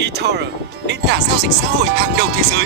eToro, nền tảng giao dịch xã hội hàng đầu thế giới.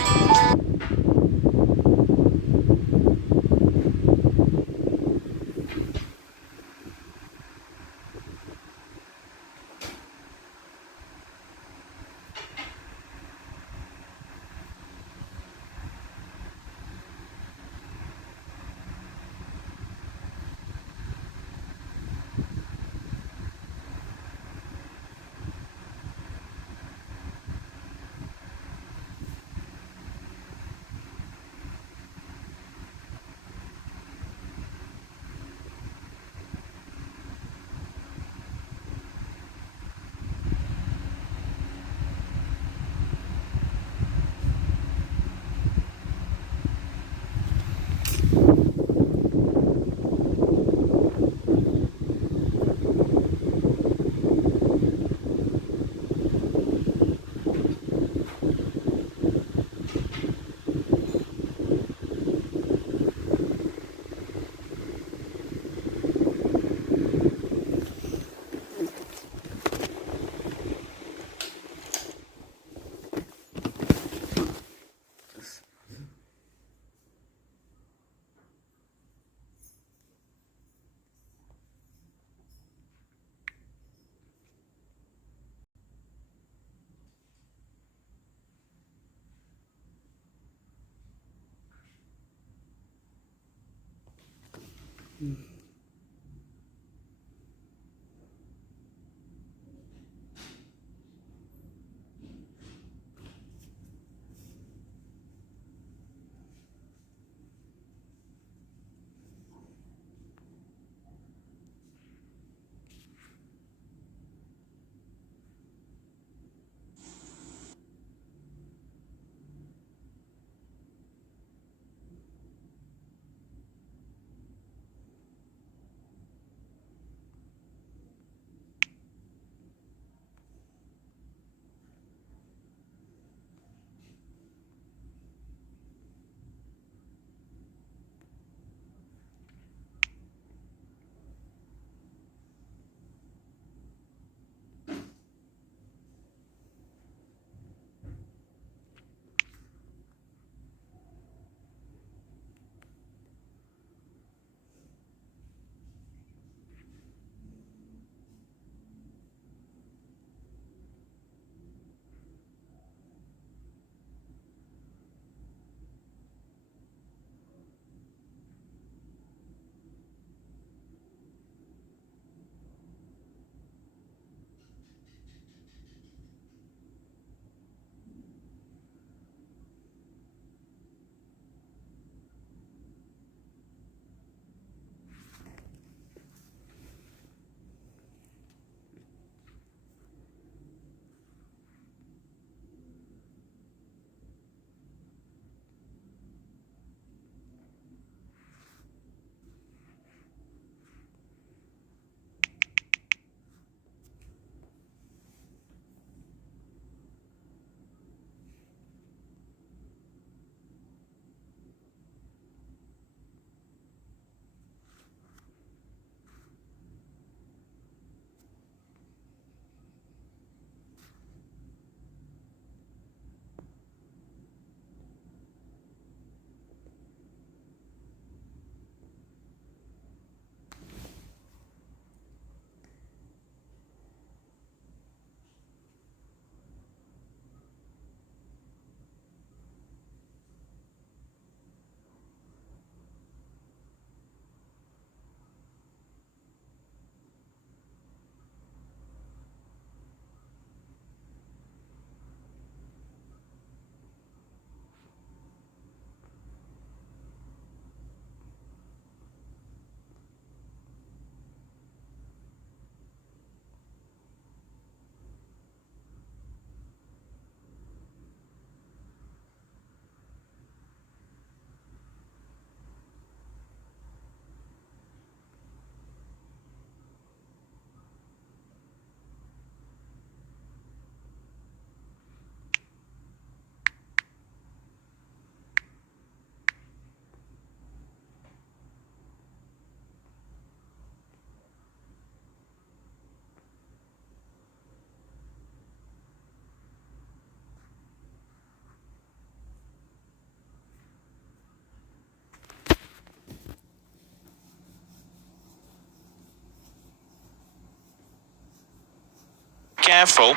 careful.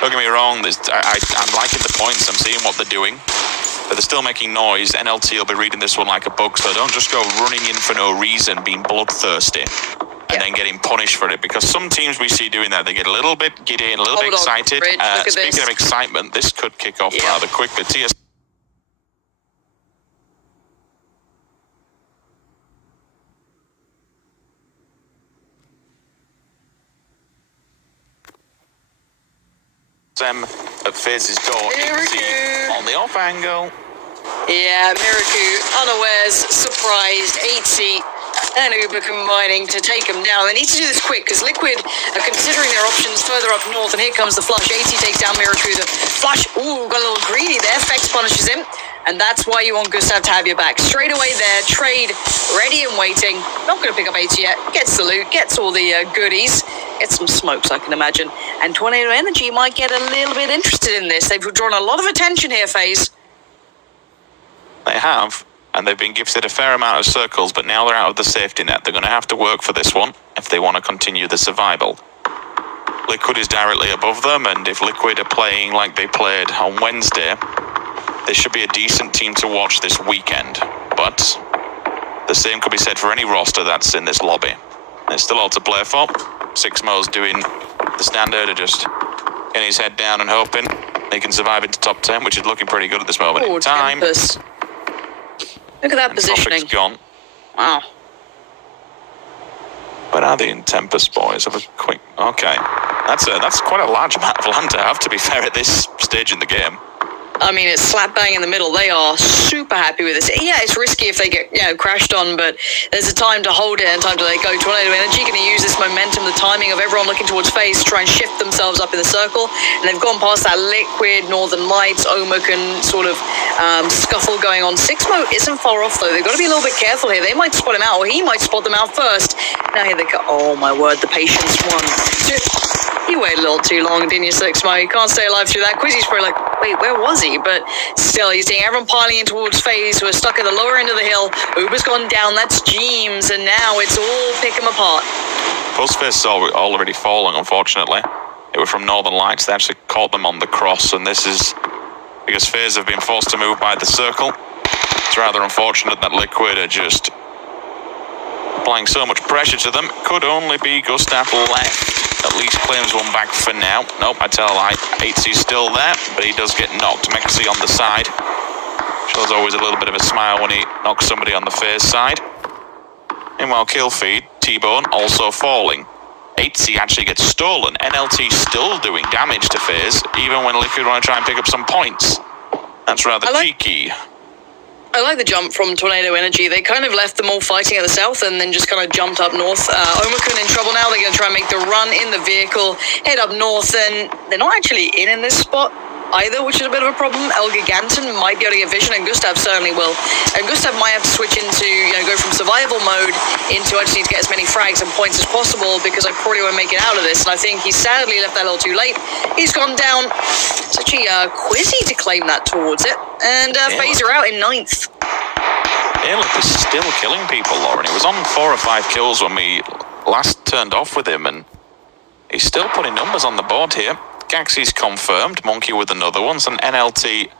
Don't get me wrong, I'm liking the points, I'm seeing what they're doing, but they're still making noise. NLT will be reading this one like a book, so don't just go running in for no reason, being bloodthirsty, and then getting punished for it, because some teams we see doing that, they get a little bit giddy and a little bit excited. Speaking of excitement, this could kick off rather quickly. At FaZe's door, on the off angle. Yeah, Miraku, unawares, surprised, 8C and Uber combining to take him down. They need to do this quick, because Liquid are considering their options further up north, and here comes the flush. 8C takes down Miraku, the flush, ooh, got a little greedy there, Fex punishes him, and that's why you want Gustav to have your back. Straight away there, trade, ready and waiting, not going to pick up 8C yet, gets the loot, gets all the goodies, gets some smokes, I can imagine, and Tornado Energy might get a little bit interested in this. They've drawn a lot of attention here, FaZe. They have, and they've been gifted a fair amount of circles, but now they're out of the safety net. They're going to have to work for this one if they want to continue the survival. Liquid is directly above them, and if Liquid are playing like they played on Wednesday, they should be a decent team to watch this weekend. But the same could be said for any roster that's in this lobby. There's still all to play for. Sixmo's doing the standard of just getting his head down and hoping they can survive into top 10, which is looking pretty good at this moment in time. Tempest. Look at that positioning. Tropic's gone. Wow. Where are they in Tempest, boys? Have a quick... Okay. That's quite a large amount of land to have, to be fair, at this stage in the game. I mean, it's slap bang in the middle. They are super happy with this. Yeah, it's risky if they get, crashed on, but there's a time to hold it and time to let go. Tornado Energy going to use this momentum, the timing of everyone looking towards FaZe to try and shift themselves up in the circle. And they've gone past that Liquid, Northern Lights, Omuk, and sort of scuffle going on. Sixmo isn't far off, though. They've got to be a little bit careful here. They might spot him out, or he might spot them out first. Now here they go. Oh, my word, the patience one. You waited a little too long, didn't you, Sixmo? You can't stay alive through that. Quizzy's probably like, wait, where was he? But still, you're seeing everyone piling in towards FaZe, who are stuck at the lower end of the hill. Uber's gone down, that's Jeems, and now it's all pick 'em apart. FaZe is already falling, unfortunately. It was from Northern Lights. They actually caught them on the cross, and this is because FaZe have been forced to move by the circle. It's rather unfortunate that Liquid are just applying so much pressure to them. Could only be Gustav left. At least claims one back for now. Nope, I tell a lie. 8C's still there, but he does get knocked. Mexi on the side. Shows always a little bit of a smile when he knocks somebody on the FaZe side. Meanwhile, kill feed, T-Bone also falling. 8C actually gets stolen. NLT still doing damage to FaZe, even when Liquid want to try and pick up some points. That's rather cheeky. I like the jump from Tornado Energy. They kind of left them all fighting at the south and then just kind of jumped up north. Omikun in trouble now. They're going to try and make the run in the vehicle, head up north, and they're not actually in this spot either, which is a bit of a problem. El Giganton might be able to get vision, and Gustav certainly will. And Gustav might have to switch into, go from survival mode into I just need to get as many frags and points as possible because I probably won't make it out of this. And I think he sadly left that a little too late. He's gone down. It's actually Quizzy to claim that towards it. And FaZe are out in 9th. Airlift is still killing people, Lauren. He was on 4 or 5 kills when we last turned off with him, and he's still putting numbers on the board here. Gaxy's confirmed, Monkey with another one, and NLT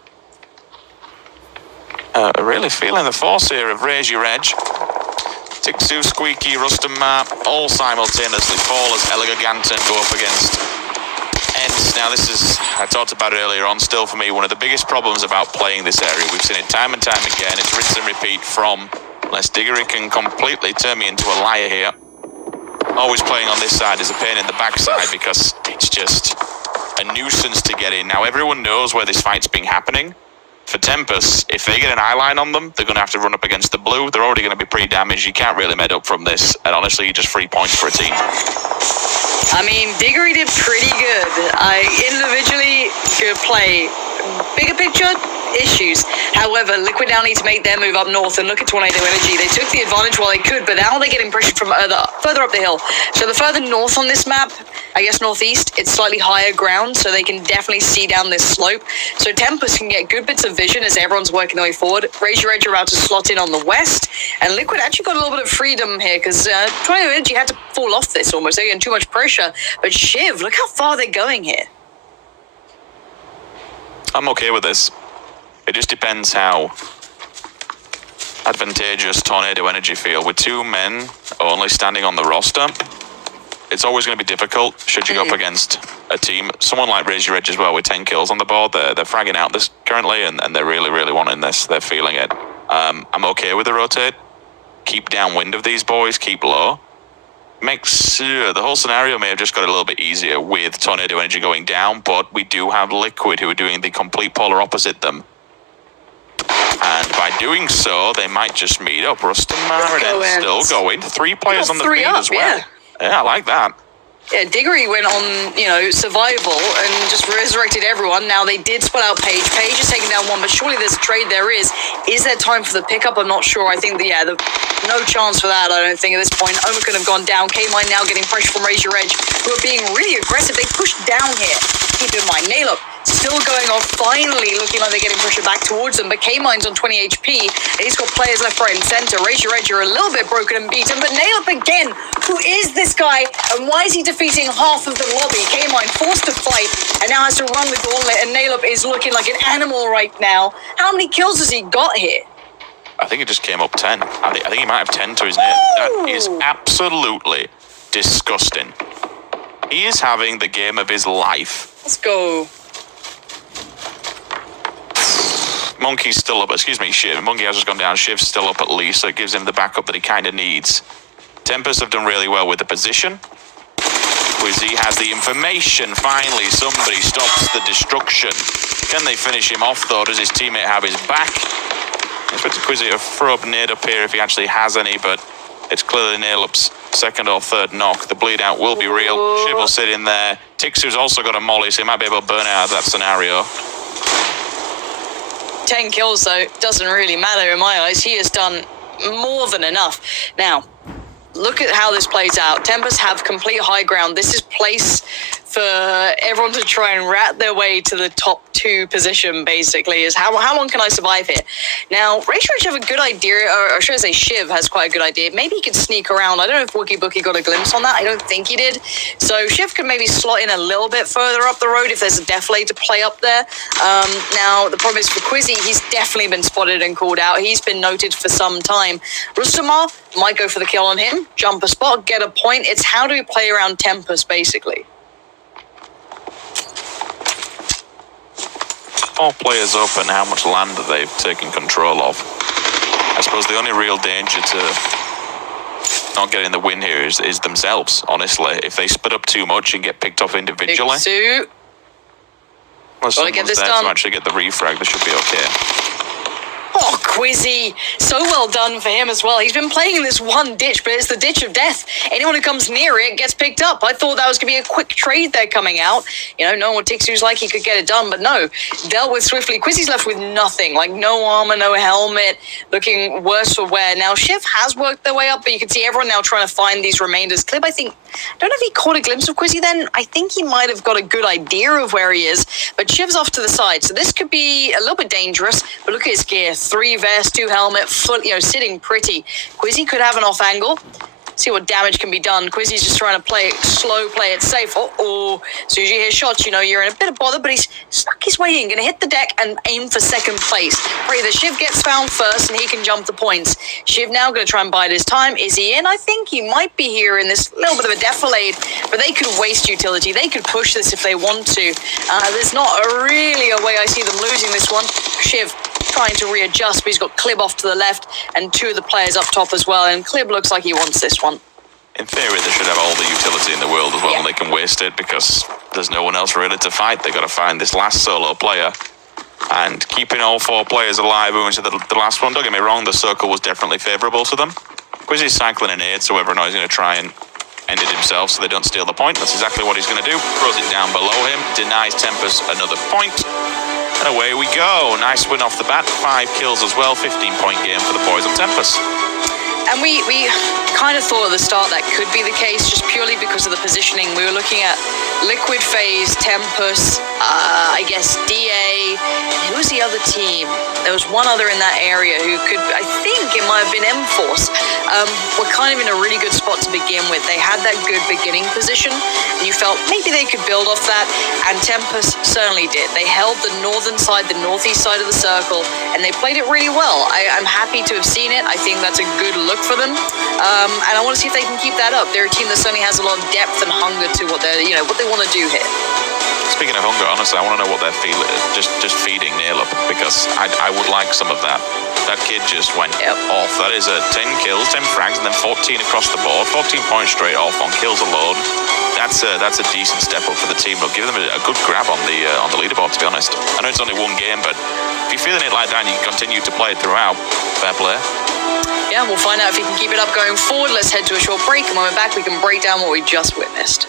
really feeling the force here of Raise Your Edge. Tixu, Squeaky, Rustamar all simultaneously fall as Eleganton go up against Ents. Now this is, I talked about it earlier on, still for me one of the biggest problems about playing this area. We've seen it time and time again. It's rinse and repeat from, unless Diggory can completely turn me into a liar here. Always playing on this side is a pain in the backside because it's just a nuisance to get in. Now everyone knows where this fight's been happening. For Tempest, if they get an eye line on them, they're going to have to run up against the blue. They're already going to be pretty damaged. You can't really med up from this. And honestly, you just 3 points for a team. I mean, Diggory did pretty good. Individually, good play. bigger picture, issues. However, Liquid now need to make their move up north, and look at Tornado Energy. They took the advantage while they could, but now they're getting pressured from further up the hill. So the further north on this map, I guess northeast, it's slightly higher ground, so they can definitely see down this slope. So Tempest can get good bits of vision as everyone's working their way forward. Raise Your Edge are about to slot in on the west, and Liquid actually got a little bit of freedom here because Tornado Energy had to fall off this almost. They're getting too much pressure. But Shiv, look how far they're going here. I'm okay with this. It just depends how advantageous Tornado Energy feel. With 2 men only standing on the roster, it's always going to be difficult should you go up against a team. Someone like Raise Your Edge as well with 10 kills on the board. They're fragging out this currently, and they're really, really wanting this. They're feeling it. I'm okay with the rotate. Keep downwind of these boys, keep low. Makes the whole scenario may have just got a little bit easier with Tornado Energy going down, but we do have Liquid who are doing the complete polar opposite them. And by doing so, they might just meet up. Rust and Marinette still going. 3 players on the field as well. Yeah, I like that. Yeah, Diggory went on, survival and just resurrected everyone. Now, they did split out Paige. Paige is taking down 1, but surely there's a trade there is. Is there time for the pickup? I'm not sure. I think, no chance for that, I don't think, at this point. Oma could have gone down. K-Mine now getting pressure from Raise Your Edge, who are being really aggressive. They pushed down here. Keep in mind, Nailop still going off, finally looking like they're getting pressure back towards them, but K-Mine's on 20 HP, and he's got players left, right, and center. Raise Your Edge are a little bit broken and beaten, but Nailop again, who is this guy, and why is he defeating half of the lobby? K-Mine forced to fight, and now has to run the gauntlet, and Nailop is looking like an animal right now. How many kills has he got here? I think it just came up 10. I think he might have 10 to his name. That is absolutely disgusting. He is having the game of his life. Let's go. Monkey's still up, Shiv. Monkey has just gone down. Shiv's still up at least, so it gives him the backup that he kind of needs. Tempest have done really well with the position. Quizzy has the information. Finally, somebody stops the destruction. Can they finish him off, though? Does his teammate have his back? I expect Quizzy to throw up nade up here if he actually has any, but it's clearly Nailup's second or third knock. The bleed out will be real. Shiv will sit in there. Tixu's also got a molly, so he might be able to burn out of that scenario. 10 kills, though, doesn't really matter in my eyes. He has done more than enough. Now, look at how this plays out. Tempest have complete high ground. This is place for everyone to try and rat their way to the top 2 position, basically, is how long can I survive here? Now, Raise Your Edge have a good idea, or should I say Shiv has quite a good idea. Maybe he could sneak around. I don't know if Wookie Bookie got a glimpse on that. I don't think he did. So Shiv could maybe slot in a little bit further up the road if there's a deflate to play up there. Now, the problem is for Quizzy, he's definitely been spotted and called out. He's been noted for some time. Rustamar might go for the kill on him, jump a spot, get a point. It's how do we play around Tempest, basically. All players up and how much land that they've taken control of. I suppose the only real danger to not getting the win here is themselves, honestly. If they split up too much and get picked off individually. Well, someone's get this there done. to actually get the refrag, they should be okay. Oh, Quizzy. So well done for him as well. He's been playing this one ditch, but it's the ditch of death. Anyone who comes near it gets picked up. I thought that was going to be a quick trade there coming out. No one Tixu's like he could get it done, but no. Dealt with swiftly. Quizzy's left with nothing, like no armor, no helmet, looking worse for wear. Now, Shiv has worked their way up, but you can see everyone now trying to find these remainders. Clip, I don't know if he caught a glimpse of Quizzy then. I think he might have got a good idea of where he is, but Shiv's off to the side, so this could be a little bit dangerous, but look at his gear. 3 vest, 2 helmet, foot, sitting pretty. Quizzy could have an off angle. See what damage can be done. Quizzy's just trying to play it slow, play it safe. As soon as you hear shots, you're in a bit of bother, but he's snuck his way in, going to hit the deck and aim for second place. Pray that Shiv gets found first and he can jump the points. Shiv now going to try and bide his time. Is he in? I think he might be here in this little bit of a defilade, but they could waste utility. They could push this if they want to. There's not really a way I see them losing this one. Shiv trying to readjust, but he's got Clib off to the left and 2 of the players up top as well, and Clib looks like he wants this one. In theory, they should have all the utility in the world as well, and they can waste it because there's no one else really to fight. They've got to find this last solo player, and keeping all 4 players alive moving to the last one. Don't get me wrong, the circle was definitely favourable to them. Quizzy's cycling an aid, so everyone knows he's going to try and end it himself so they don't steal the point. That's exactly what he's going to do. Throws it down below him, denies Tempest another point. And away we go. Nice win off the bat. 5 kills as well. 15-point game for the boys on Tempest. And we kind of thought at the start that could be the case, just purely because of the positioning. We were looking at Liquid FaZe, Tempest, I guess DA. Who was the other team? There was one other in that area who could, I think it might have been M-Force. We're kind of in a really good spot to begin with. They had that good beginning position, and you felt maybe they could build off that, and Tempest certainly did. They held the northern side, the northeast side of the circle, and they played it really well. I'm happy to have seen it. I think that's a good look for them, and I want to see if they can keep that up. They're a team that certainly has a lot of depth and hunger to what they want to do here. Speaking of hunger, honestly, I want to know what they're feeling, just feeding Nail Up, because I would like some of that. That kid just went off. That is 10 kills, 10 frags, and then 14 across the board. 14 points straight off on kills alone. That's a decent step up for the team. It'll give them a good grab on the leaderboard, to be honest. I know it's only one game, but if you're feeling it like that and you can continue to play it throughout, fair play. Yeah, we'll find out if he can keep it up going forward. Let's head to a short break, and when we're back, we can break down what we just witnessed.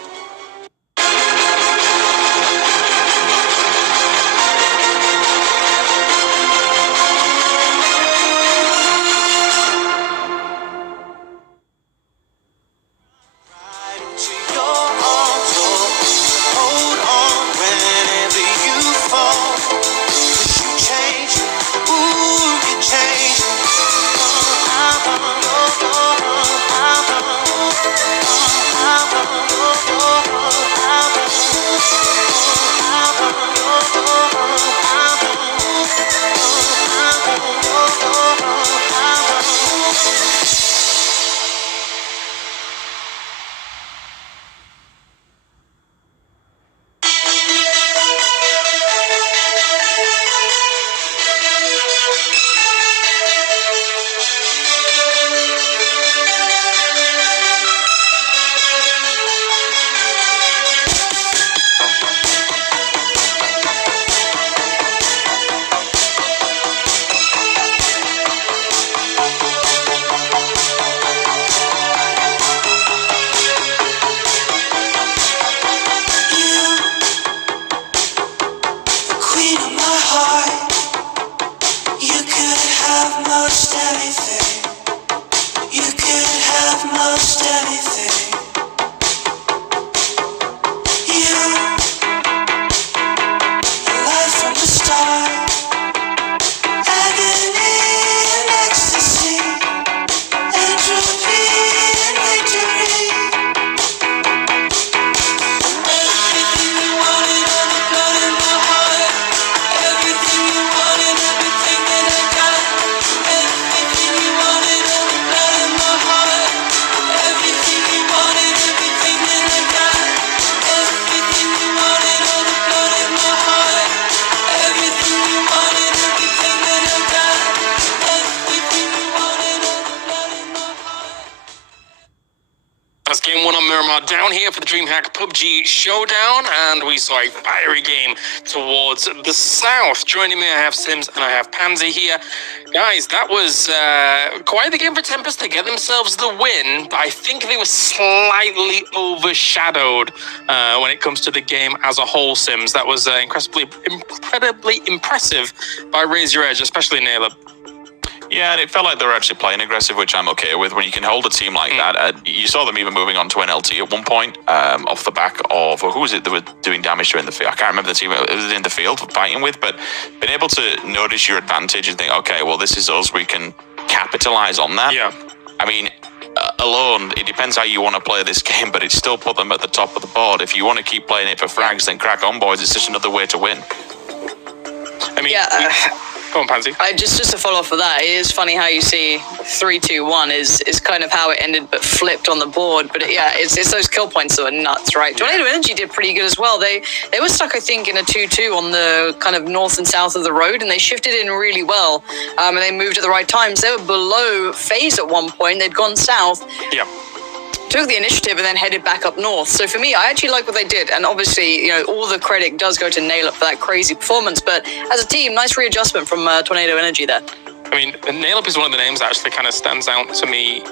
That's game one on Miramar down here for the Dreamhack Pubg Showdown, and we saw a fiery game towards the south. Joining me, I have Sims and I have Pansy here. Guys, that was quite the game for Tempest. They get themselves the win, but I think they were slightly overshadowed when it comes to the game as a whole, Sims. That was incredibly impressive by Raise Your Edge, especially Naylor. Yeah, and it felt like they were actually playing aggressive, which I'm okay with. When you can hold a team like that, you saw them even moving on to NLT at one point, off the back of, who was it that were doing damage during the field? I can't remember the team it was in the field fighting with, but being able to notice your advantage and think, okay, well, this is us, we can capitalize on that. Yeah. I mean, alone, it depends how you want to play this game, but it still put them at the top of the board. If you want to keep playing it for frags, then crack on, boys. It's just another way to win. I mean, go on, Pansy. Just to follow up with that, it is funny how you see 3-2-1 is kind of how it ended, but flipped on the board. But it's those kill points that are nuts, right? Tornado Energy did pretty good as well. They were stuck, I think, in a 2-2 on the kind of north and south of the road, and they shifted in really well, and they moved at the right times. They were below FaZe at one point. They'd gone south. Yeah. Took the initiative and then headed back up north. So for me, I actually like what they did. And obviously, all the credit does go to Nail Up for that crazy performance. But as a team, nice readjustment from Tornado Energy there. I mean, Naileup is one of the names that actually kind of stands out to me,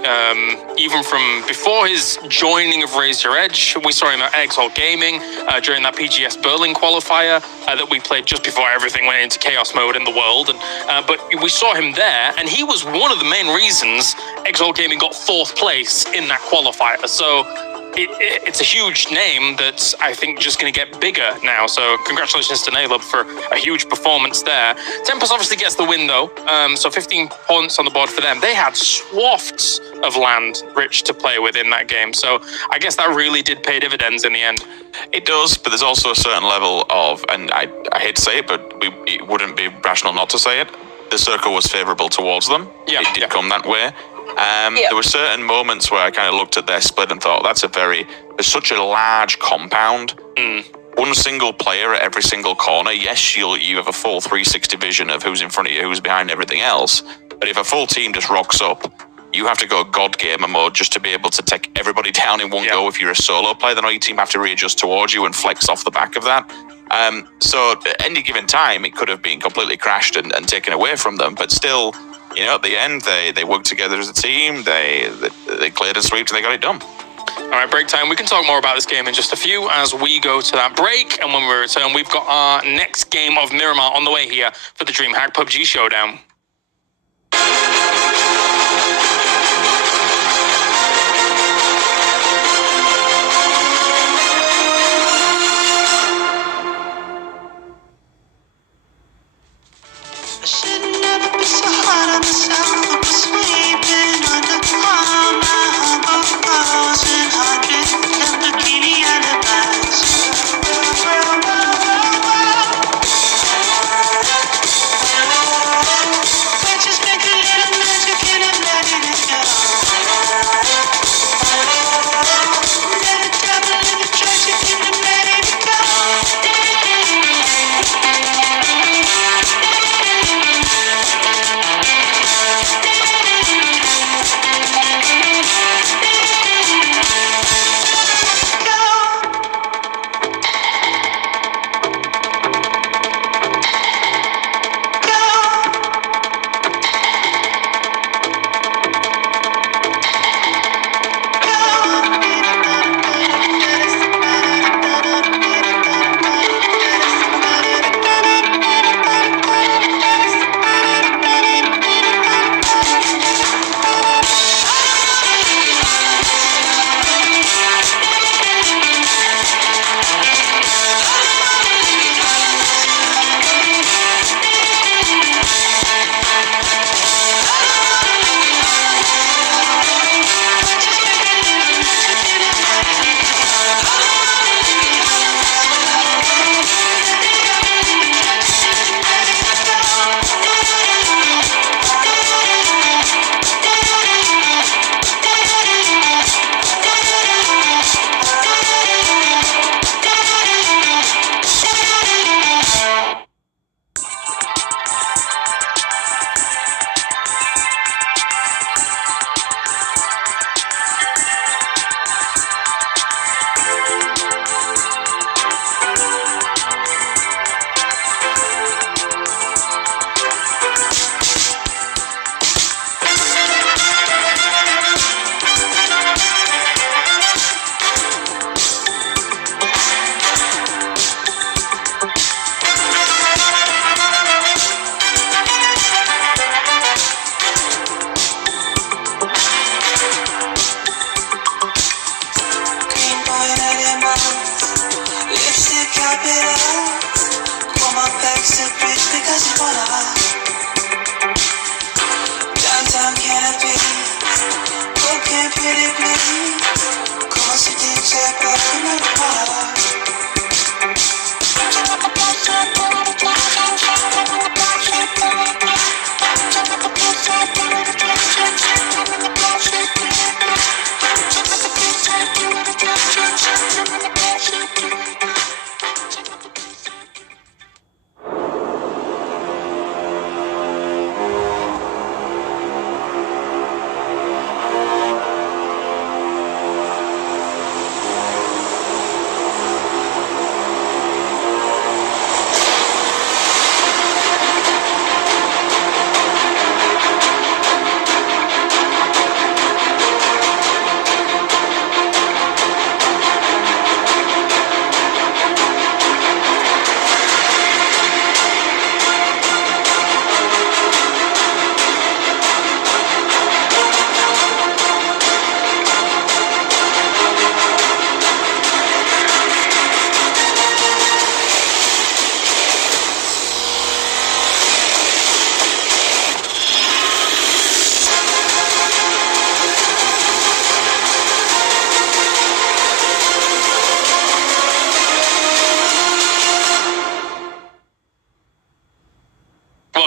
even from before his joining of Raise Your Edge. We saw him at Exalt Gaming during that PGS Berlin qualifier that we played just before everything went into chaos mode in the world. And but we saw him there, and he was one of the main reasons Exalt Gaming got 4th place in that qualifier. So it's a huge name that's, I think, just going to get bigger now. So congratulations to Naileup for a huge performance there. Tempest obviously gets the win, though. So 15 points on the board for them. They had swaths of land, Rich, to play with in that game. So I guess that really did pay dividends in the end. It does, but there's also a certain level of, and I hate to say it, but it wouldn't be rational not to say it, the circle was favourable towards them. Yeah, it did come that way. There were certain moments where I kind of looked at their split and thought, there's such a large compound. One single player at every single corner. Yes, you have a full 360 vision of who's in front of you, who's behind everything else. But if a full team just rocks up, you have to go God Gamer mode just to be able to take everybody down in one go. If you're a solo player, then all your team have to readjust towards you and flex off the back of that. So at any given time, it could have been completely crashed and taken away from them. But still, you know, at the end, they worked together as a team. They cleared and sweeped and they got it done. All right, break time. We can talk more about this game in just a few as we go to that break. And when we return, we've got our next game of Miramar on the way here for the Dreamhack Pubg Showdown.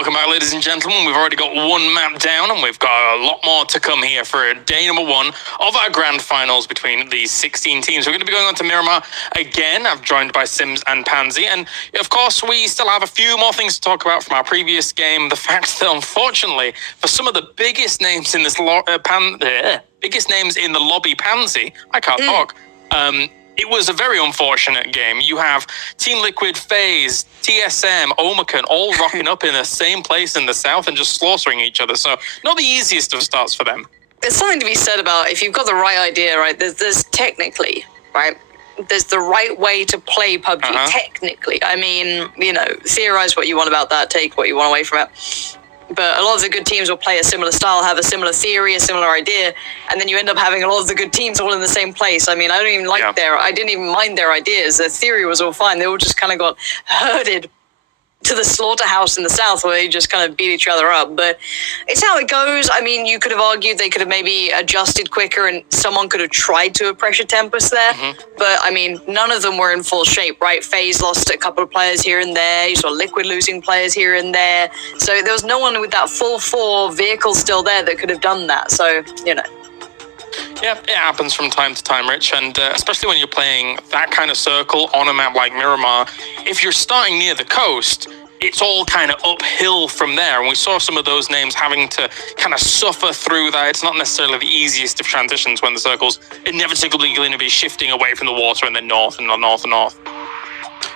Welcome back, ladies and gentlemen. We've already got one map down, and we've got a lot more to come here for day number 1 of our grand finals between these 16 teams. We're going to be going on to Miramar again. I'm joined by Sims and Pansy, and of course, we still have a few more things to talk about from our previous game. The fact that, unfortunately, for some of the biggest names in this biggest names in the lobby, Pansy, I can't talk. It was a very unfortunate game. You have Team Liquid, FaZe, TSM, Omicron all rocking up in the same place in the south and just slaughtering each other. So not the easiest of starts for them. There's something to be said about if you've got the right idea, right? There's technically, right? There's the right way to play PUBG, technically. I mean, you know, theorize what you want about that, take what you want away from it. But a lot of the good teams will play a similar style, have a similar theory, a similar idea, and then you end up having a lot of the good teams all in the same place. I mean, I don't even like I didn't even mind their ideas. Their theory was all fine. They all just kind of got herded to the slaughterhouse in the south where they just kind of beat each other up. But it's how it goes. I mean, you could have argued they could have maybe adjusted quicker and someone could have tried to pressure Tempest there. But I mean, none of them were in full shape, right? FaZe lost a couple of players here and there. You saw Liquid losing players here and there. So there was no one with that full 4 vehicle still there that could have done that. So, you know. Yeah, it happens from time to time, Rich, and especially when you're playing that kind of circle on a map like Miramar, if you're starting near the coast, it's all kind of uphill from there, and we saw some of those names having to kind of suffer through that. It's not necessarily the easiest of transitions when the circle's inevitably going to be shifting away from the water and then north and north and north.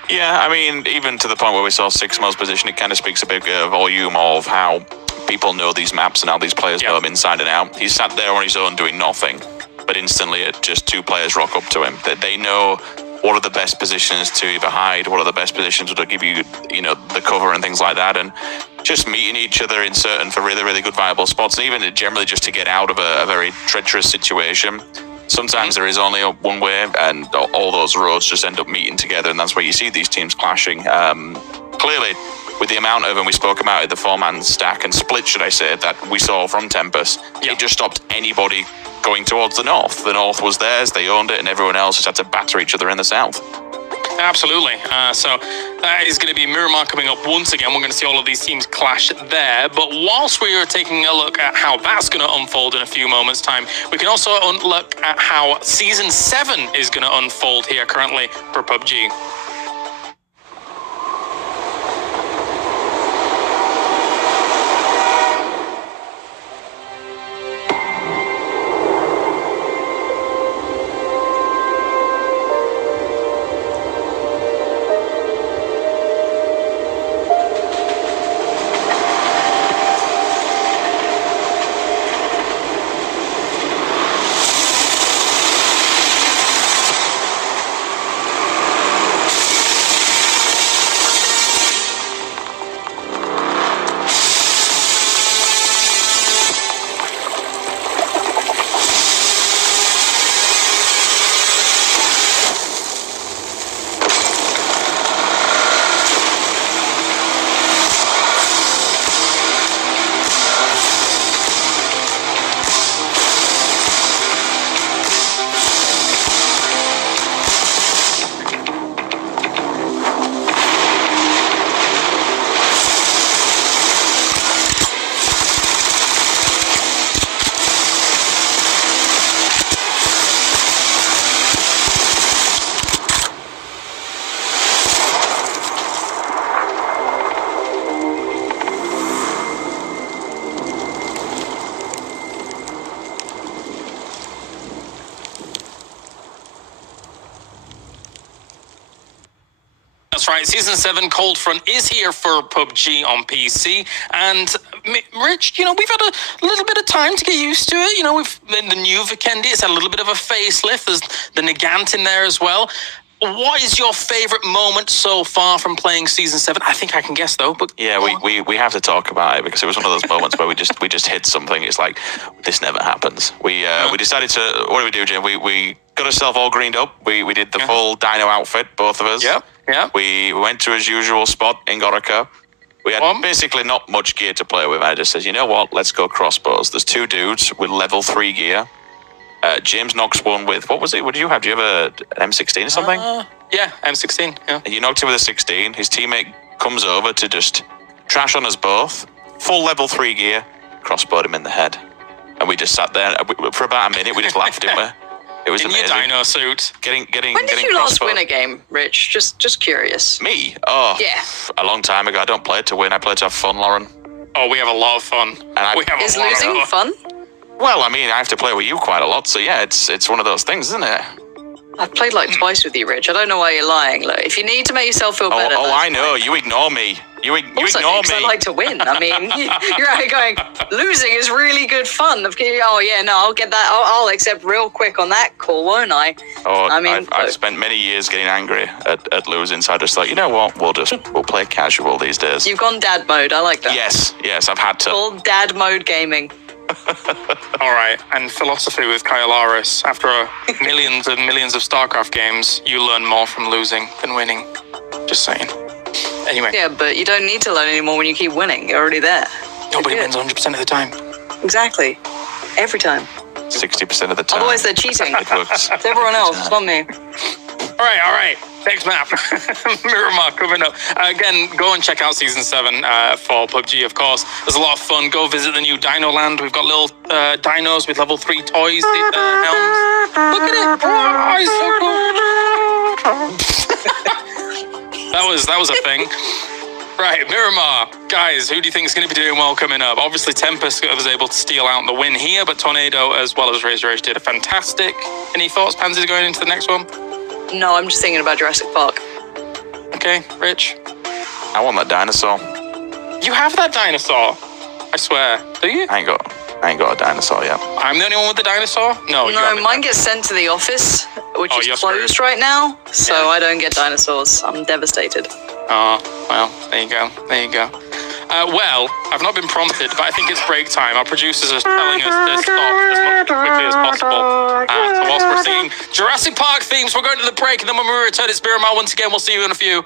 Yeah, I mean, even to the point where we saw Sixmo's position, it kind of speaks a big volume of how people know these maps and how these players know them inside and out. He's sat there on his own doing nothing, but instantly just 2 players rock up to him. They know what are the best positions to either hide, what are the best positions to give you, you know, the cover and things like that, and just meeting each other in certain for really, really good viable spots, and even generally just to get out of a very treacherous situation. Sometimes there is only one way, and all those roads just end up meeting together, and that's where you see these teams clashing. Clearly, with the amount of, and we spoke about it, the 4-man stack and split, should I say, that we saw from Tempest, it just stopped anybody going towards the north. The north was theirs, they owned it, and everyone else just had to batter each other in the south. Absolutely. So that is going to be Miramar coming up once again. We're going to see all of these teams clash there. But whilst we are taking a look at how that's going to unfold in a few moments' time, we can also look at how Season 7 is going to unfold here currently for PUBG. That's right, Season 7 Cold Front is here for PUBG on PC, and Rich, you know, we've had a little bit of time to get used to it. You know, we've in the new Vikendi, it's had a little bit of a facelift. There's the Nagant in there as well. What is your favorite moment so far from playing Season 7? I think I can guess though, but yeah, we have to talk about it because it was one of those moments where we just hit something. It's like, this never happens. We decided to, what did we do, Jim? We got ourselves all greened up. We did the full dino outfit, both of us. Yeah. We went to his usual spot in Gorica. We had basically not much gear to play with. I just said, you know what? Let's go crossbows. There's 2 dudes with level 3 gear. James knocks one with, what was it? What did you have? Do you have an M16 or something? Yeah, M16. Yeah. You knocked him with a 16. His teammate comes over to just trash on us both. Full level 3 gear, crossbowed him in the head. And we just sat there for about a minute. We just laughed, didn't we? It was In amazing. your dino suit. When did you last win a game, Rich? Just curious. Me? Oh, Yeah. a long time ago. I don't play to win. I play to have fun, Lauren. Oh, we have a lot of fun. And Is losing fun? Well, I mean, I have to play with you quite a lot, so yeah, it's one of those things, isn't it? I've played like twice with you, Rich. I don't know why you're lying. Look, if you need to make yourself feel better. Oh, I know. You ignore me. You ignore me. I like to win. I mean, you're out going, losing is really good fun. Oh, yeah, no, I'll get that. I'll accept real quick on that call, won't I? Oh, I mean, I've spent many years getting angry at losing, so I just thought, you know what, we'll play casual these days. You've gone dad mode. I like that. Yes, I've had to. Full dad mode gaming. All right, and philosophy with Kyolaris. After millions and millions of StarCraft games, you learn more from losing than winning. Just saying. Anyway. Yeah, but you don't need to learn anymore when you keep winning. You're already there. Nobody wins 100% of the time. Exactly. Every time. 60% of the time. Otherwise, they're cheating. It works. It's everyone else, it's not me. All right. Next map. Miramar coming up. Again, go and check out Season 7 for PUBG, of course. There's a lot of fun. Go visit the new Dino Land. We've got little dinos with level 3 toys, helms. Look at it. Oh, it's so cool. That was a thing. Right, Miramar. Guys, who do you think is going to be doing well coming up? Obviously, Tempest was able to steal out the win here, but Tornado, as well as Razor Edge, did a fantastic. Any thoughts, Pansy, going into the next one? No, I'm just thinking about Jurassic Park. Okay, Rich? I want that dinosaur. You have that dinosaur. I swear. Do you? I ain't got a dinosaur yet. I'm the only one with the dinosaur? No, you have No, it. mine gets sent to the office, which Oh, is you're closed screwed. right now, so Yeah. I don't get dinosaurs. I'm devastated. Oh, well, there you go. Well, I've not been prompted, but I think it's break time. Our producers are telling us to stop as much quickly as possible. So whilst we're singing Jurassic Park themes, we're going to the break, and then when we return, it's Miramar once again. We'll see you in a few.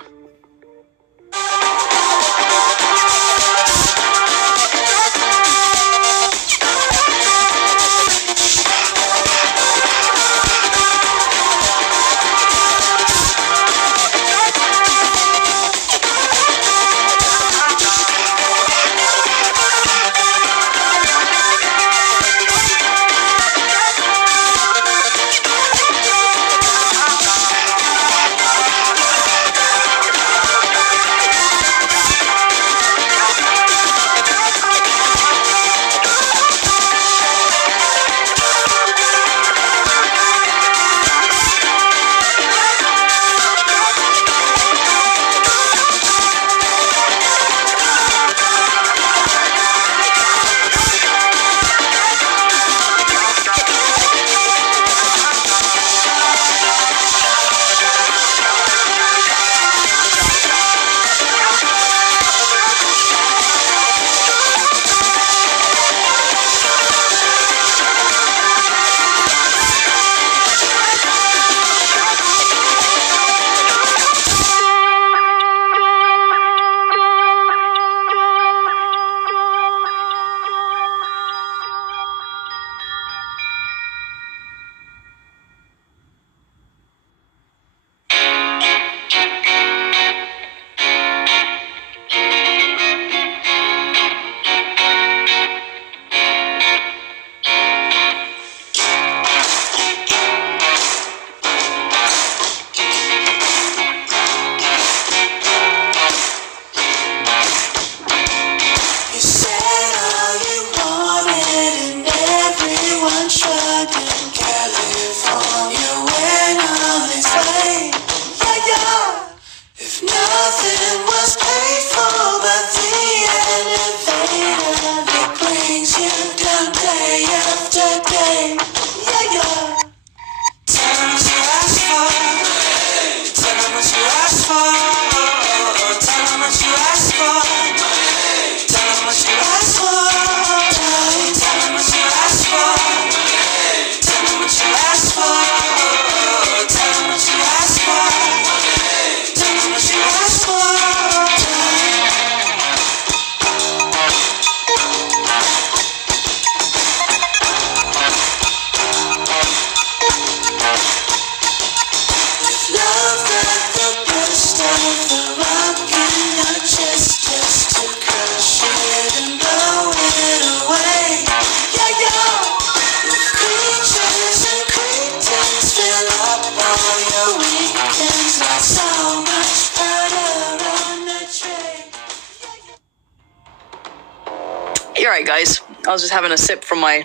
You're right, guys. I was just having a sip from my...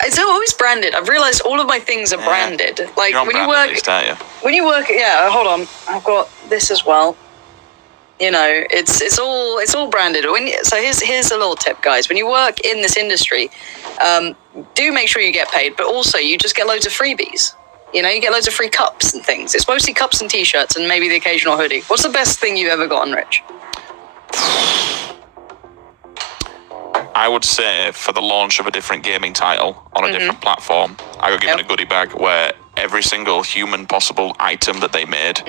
It's always branded. I've realized all of my things are branded. Like, You're on when you brand work... at least, aren't you? When you work... Yeah, hold on. I've got this as well. You know, it's all branded. So here's a little tip, guys. When you work in this industry, do make sure you get paid, but also you just get loads of freebies. You know, you get loads of free cups and things. It's mostly cups and t-shirts and maybe the occasional hoodie. What's the best thing you've ever gotten, Rich? I would say for the launch of a different gaming title on a different platform, I got given a goodie bag where every single human possible item that they made,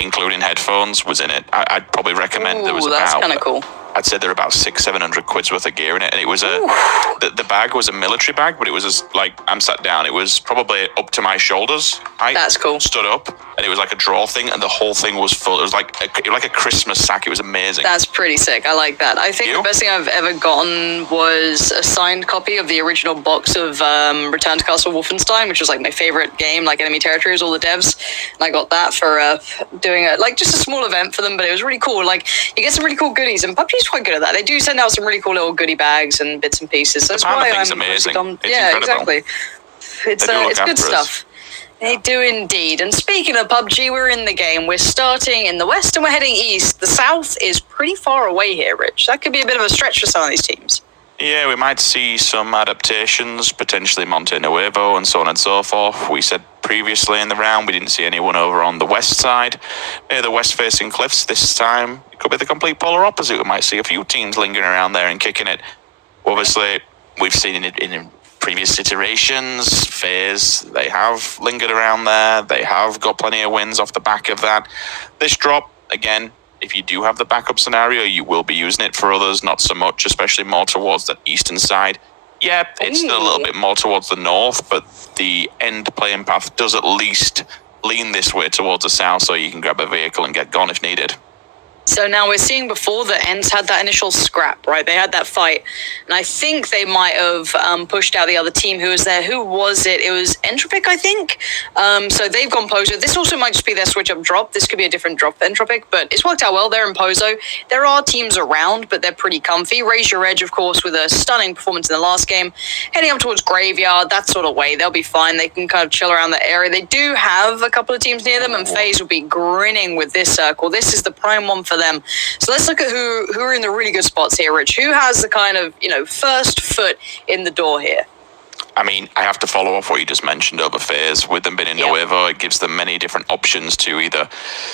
including headphones, was in it. I'd probably recommend there was that's about... kind of cool. I'd say there were about 600-700 quid's worth of gear in it, and it was the bag was a military bag, but it was like I'm sat down. It was probably up to my shoulders. That's cool. Stood up, and it was like a drawer thing, and the whole thing was full. It was like a Christmas sack. It was amazing. That's pretty sick. I like that. I think the best thing I've ever gotten was a signed copy of the original box of Return to Castle Wolfenstein, which was like my favorite game, like Enemy Territory, was all the devs. And I got that for doing just a small event for them, but it was really cool. Like, you get some really cool goodies, and PUBG's quite good at that. They do send out some really cool little goodie bags and bits and pieces. So that's why I'm amazing. It's yeah, incredible. exactly. It's good stuff. They do indeed. And speaking of PUBG, we're in the game. We're starting in the west and we're heading east. The south is pretty far away here, Rich. That could be a bit of a stretch for some of these teams. Yeah, we might see some adaptations, potentially Monte Nuevo and so on and so forth. We said previously in the round we didn't see anyone over on the west side. Near the west-facing cliffs this time, it could be the complete polar opposite. We might see a few teams lingering around there and kicking it. Obviously, we've seen it in previous iterations. FaZe, they have lingered around there. They have got plenty of wins off the back of that. This drop, again, if you do have the backup scenario, you will be using it. For others, not so much, especially more towards that eastern side. Yeah, it's still a little bit more towards the north, but the end playing path does at least lean this way towards the south, so you can grab a vehicle and get gone if needed. So now we're seeing before the Ents had that initial scrap, right? They had that fight. And I think they might have pushed out the other team who was there. Who was it? It was Entropic, I think. So they've gone Pozo. This also might just be their switch-up drop. This could be a different drop for Entropic, but it's worked out well. They're in Pozo. There are teams around, but they're pretty comfy. Raise Your Edge, of course, with a stunning performance in the last game. Heading up towards Graveyard, that sort of way. They'll be fine. They can kind of chill around the area. They do have a couple of teams near them, and FaZe will be grinning with this circle. This is the prime one for them. So let's look at who are in the really good spots here, Rich. Who has the kind of, first foot in the door here? I mean, I have to follow off what you just mentioned over FaZe. With them being in Nuevo, it gives them many different options to either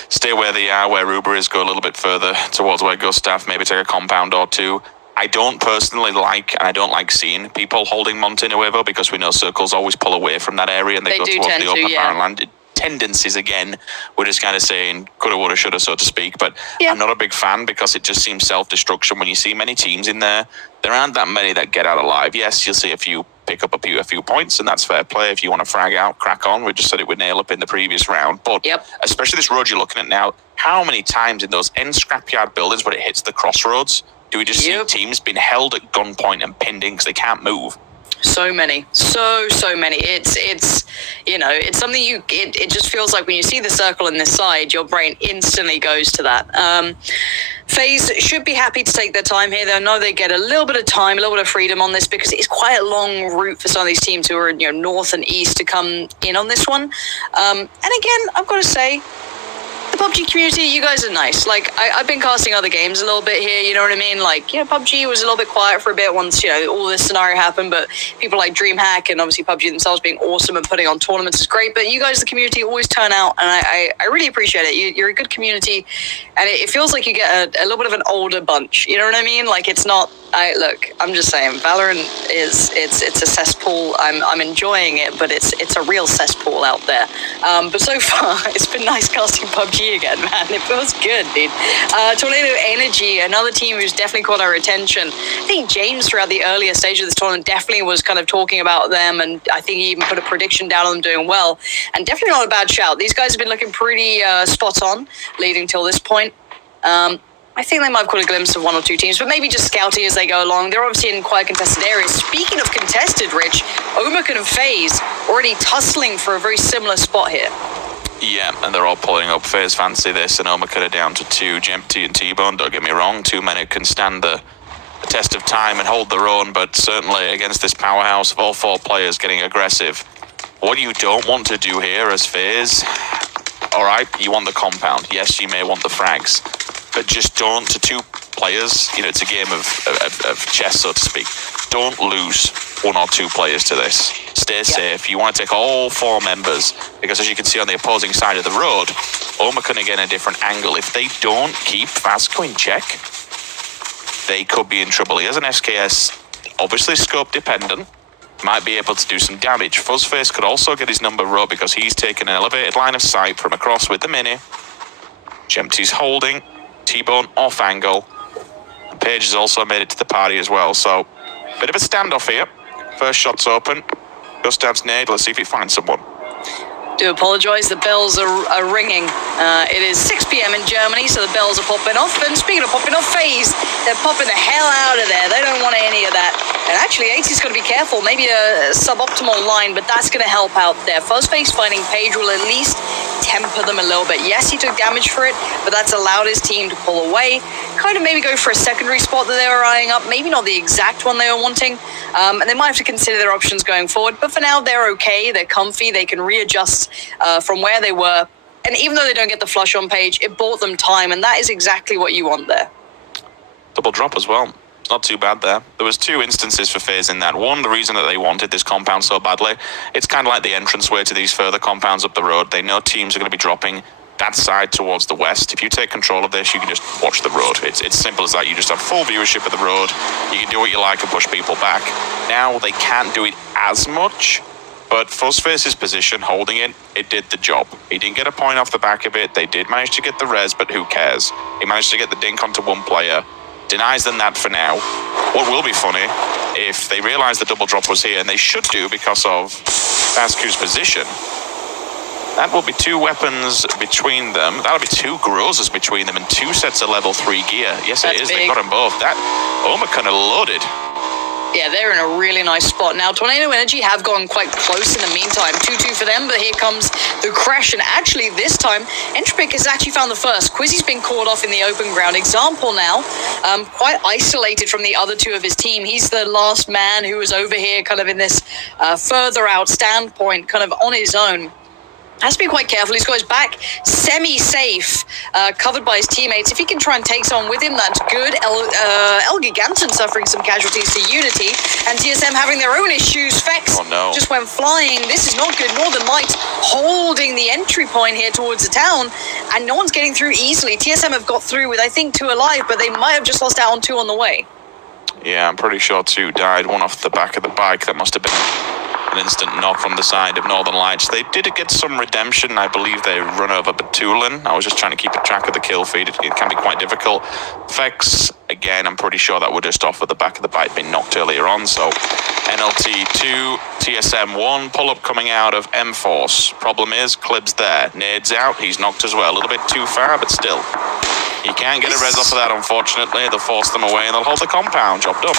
stay where they are, where Uber is, go a little bit further towards where Gustav, maybe take a compound or two. I don't personally like seeing people holding Monte Nuevo because we know circles always pull away from that area and they go towards the open barren land. Tendencies again, we're just kind of saying coulda, woulda, shoulda, so to speak, but I'm not a big fan because it just seems self-destruction when you see many teams in there. There aren't that many that get out alive. Yes, you'll see a few pick up a few points, and that's fair play. If you want to frag out, crack on. We just said it would nail up in the previous round, but especially this road you're looking at now, how many times in those end scrapyard buildings when it hits the crossroads do we just see teams being held at gunpoint and pinned in because they can't move? So many, so many. It's something it just feels like when you see the circle in this side, your brain instantly goes to that. FaZe should be happy to take their time here. They know they get a little bit of time, a little bit of freedom on this because it's quite a long route for some of these teams who are north and east to come in on this one. And again, I've got to say, the PUBG community, you guys are nice. Like, I've been casting other games a little bit here, you know what I mean? Like, PUBG was a little bit quiet for a bit once, all this scenario happened, but people like Dreamhack and obviously PUBG themselves being awesome and putting on tournaments is great, but you guys, the community, always turn out, and I really appreciate it. You're a good community, and it feels like you get a little bit of an older bunch, you know what I mean? Like, it's not, I'm just saying, Valorant it's a cesspool. I'm enjoying it, but it's a real cesspool out there. But so far, it's been nice casting PUBG again, man. It feels good, dude. Tornado Energy, another team who's definitely caught our attention. I think James, throughout the earlier stage of this tournament, definitely was kind of talking about them, and I think he even put a prediction down on them doing well. And definitely not a bad shout. These guys have been looking pretty spot on leading till this point. I think they might have caught a glimpse of one or two teams, but maybe just scouting as they go along. They're obviously in quite contested areas. Speaking of contested, Rich, Omicron and FaZe already tussling for a very similar spot here. Yeah, and they're all pulling up. FaZe fancy this, and Omicron are down to 2. Jempty and T-Bone, don't get me wrong, 2 men who can stand the test of time and hold their own, but certainly against this powerhouse of all 4 players getting aggressive. What you don't want to do here as FaZe, all right, you want the compound. Yes, you may want the frags, but just don't, to 2 players, you know, it's a game of chess, so to speak. Don't lose 1 or 2 players to this. Stay safe. You want to take all 4 members, because as you can see on the opposing side of the road, Omicron again a different angle. If they don't keep Vasco in check, they could be in trouble. He has an SKS, obviously scope dependent, might be able to do some damage. Fuzzface could also get his number low because he's taken an elevated line of sight from across with the mini. Gemty's holding, T-Bone off angle. Page has also made it to the party as well, so bit of a standoff here. First shot's open. Gustav's nade, let's see if he finds someone. Do apologise, the bells are ringing. It is 6 p.m. in Germany, so the bells are popping off. And speaking of popping off, FaZe, they're popping the hell out of there. They don't want any of that. And actually, 80's got to be careful. Maybe a suboptimal line, but that's going to help out there. Fuzzface finding Page will at least temper them a little bit. Yes, he took damage for it, but that's allowed his team to pull away. Kind of maybe go for a secondary spot that they were eyeing up. Maybe not the exact one they were wanting. And they might have to consider their options going forward. But for now, they're okay. They're comfy. They can readjust from where they were. And even though they don't get the flush on Page, it bought them time. And that is exactly what you want there. Double drop as well. Not too bad there. There was 2 instances for FaZe in that. One, the reason that they wanted this compound so badly, it's kind of like the entranceway to these further compounds up the road. They know teams are going to be dropping that side towards the west. If you take control of this, you can just watch the road. It's simple as that. You just have full viewership of the road. You can do what you like and push people back. Now they can't do it as much, but Fuzzface's position, holding it, it did the job. He didn't get a point off the back of it. They did manage to get the res, but who cares? He managed to get the dink onto 1 player. Denies them that for now. What will be funny, if they realise the double drop was here, and they should do because of Vascu's position, that will be 2 weapons between them. That'll be 2 Grozas between them and 2 sets of level 3 gear. Yes, it is. They've got them both. That Omicron are loaded. Yeah, they're in a really nice spot. Now, Tornado Energy have gone quite close in the meantime. 2-2 for them, but here comes the crash. And actually, this time, Entropic has actually found the first. Quizzy's been caught off in the open ground. Example now, quite isolated from the other 2 of his team. He's the last man who was over here kind of in this further out standpoint, kind of on his own. Has to be quite careful. He's got his back semi-safe, covered by his teammates. If he can try and take someone with him, that's good. El Giganton suffering some casualties to Unity, and TSM having their own issues. Fex just went flying. This is not good. Northern Lights holding the entry point here towards the town, and no one's getting through easily. TSM have got through with, I think, 2 alive, but they might have just lost out on 2 on the way. Yeah, I'm pretty sure 2 died. 1 off the back of the bike. That must have been an instant knock from the side of Northern Lights. They did get some redemption. I believe they run over Batulin. I was just trying to keep a track of the kill feed. It can be quite difficult. Fex, again, I'm pretty sure that were just off at the back of the bike, being knocked earlier on. So NLT 2, TSM 1, pull-up coming out of M-Force. Problem is, Clib's there. Nade's out. He's knocked as well. A little bit too far, but still. You can't get a res off of that, unfortunately. They'll force them away and they'll hold the compound. Job done.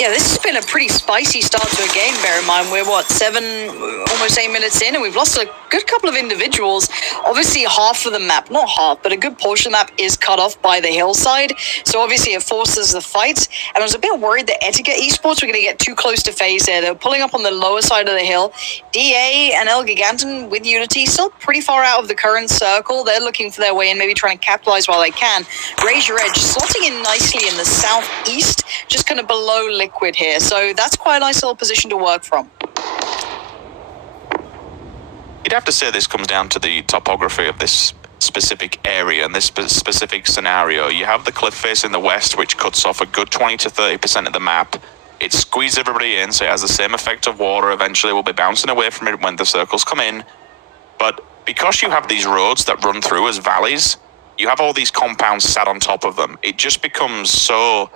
Yeah, this has been a pretty spicy start to a game. Bear in mind, we're, almost 8 minutes in, and we've lost a good couple of individuals. Obviously, half of the map, not half, but a good portion of the map is cut off by the hillside. So obviously, it forces the fight. And I was a bit worried that Etiquette Esports were going to get too close to FaZe there. They were pulling up on the lower side of the hill. DA and El Giganton with Unity still pretty far out of the current circle. They're looking for their way in, maybe trying to capitalize while they can. Raise your edge, slotting in nicely in the southeast, just kind of below Liquid here. So that's quite a nice little position to work from. You'd have to say this comes down to the topography of this specific area and this specific scenario. You have the cliff face in the west, which cuts off a good 20 to 30% of the map. It squeezes everybody in, so it has the same effect of water. Eventually, we'll be bouncing away from it when the circles come in. But because you have these roads that run through as valleys, you have all these compounds sat on top of them. It just becomes so...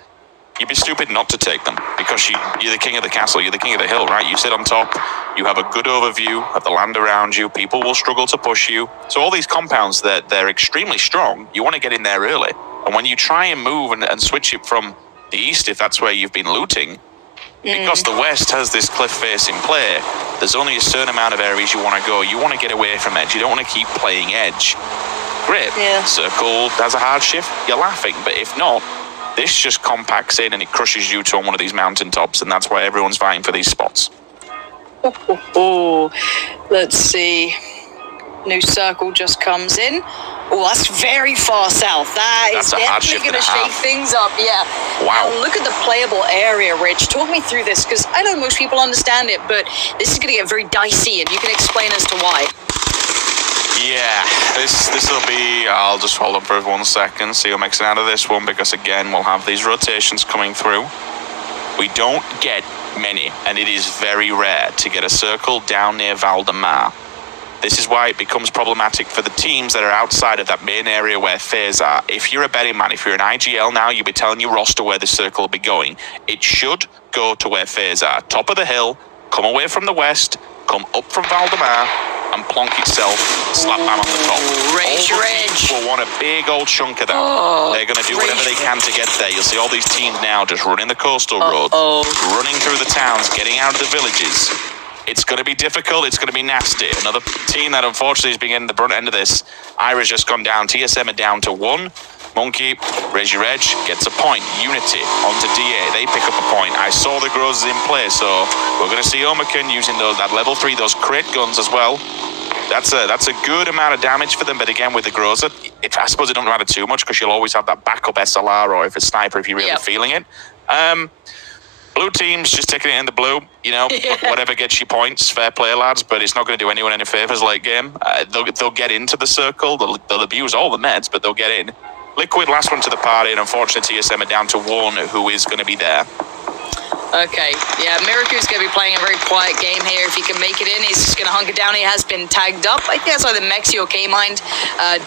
You'd be stupid not to take them because you're the king of the castle, you're the king of the hill, right? You sit on top, you have a good overview of the land around you, people will struggle to push you. So all these compounds, they're extremely strong. You want to get in there early. And when you try and move and switch it from the east, if that's where you've been looting, because the west has this cliff face in play, there's only a certain amount of areas you want to go. You want to get away from edge. You don't want to keep playing edge. Great. Yeah. Circle has a hard shift, you're laughing. But if not, This just compacts in and it crushes you to on one of these mountaintops, and that's why everyone's vying for these spots. Let's see. New circle just comes in. Oh, that's very far south. That's definitely going to shake things up. Yeah. Wow. Now, look at the playable area, Rich. Talk me through this, because I know most people understand it, but this is going to get very dicey, and you can explain as to why. Yeah, this will be, I'll just hold on for 1 second, see who makes it out of this one, because again, we'll have these rotations coming through. We don't get many, and it is very rare to get a circle down near Valdemar. This is why it becomes problematic for the teams that are outside of that main area where FaZe are. If you're a betting man, if you're an IGL now, you'll be telling your roster where the circle will be going. It should go to where FaZe are. Top of the hill, come away from the west, come up from Valdemar, and plonk itself slap bam on the top. Raise your edge. Will want a big old chunk of that. They're going to do whatever they can to get there. You'll see all these teams now just running the coastal roads, running through the towns, getting out of the villages. It's going to be difficult. It's going to be nasty. Another team that unfortunately is beginning the brunt end of this. Ira's just gone down. TSM are down to 1. Monkey, raise your edge, gets a point. Unity onto DA. They pick up a point. I saw the Grozers in play, so we're going to see Omicron using that level 3, those crate guns as well. That's a good amount of damage for them, but again, with the Grozer, I suppose it don't matter too much because you'll always have that backup SLR or if it's sniper if you're really feeling it. Blue team's just taking it in the blue, whatever gets you points, fair play, lads, but it's not going to do anyone any favours late game. They'll get into the circle, they'll abuse all the meds, but they'll get in. Liquid, last one to the party, and unfortunately TSM are down to 1 who is going to be there. Okay, yeah, Miracu's going to be playing a very quiet game here. If he can make it in, he's just going to hunker down. He has been tagged up. I think that's either Mexi or K-Mind.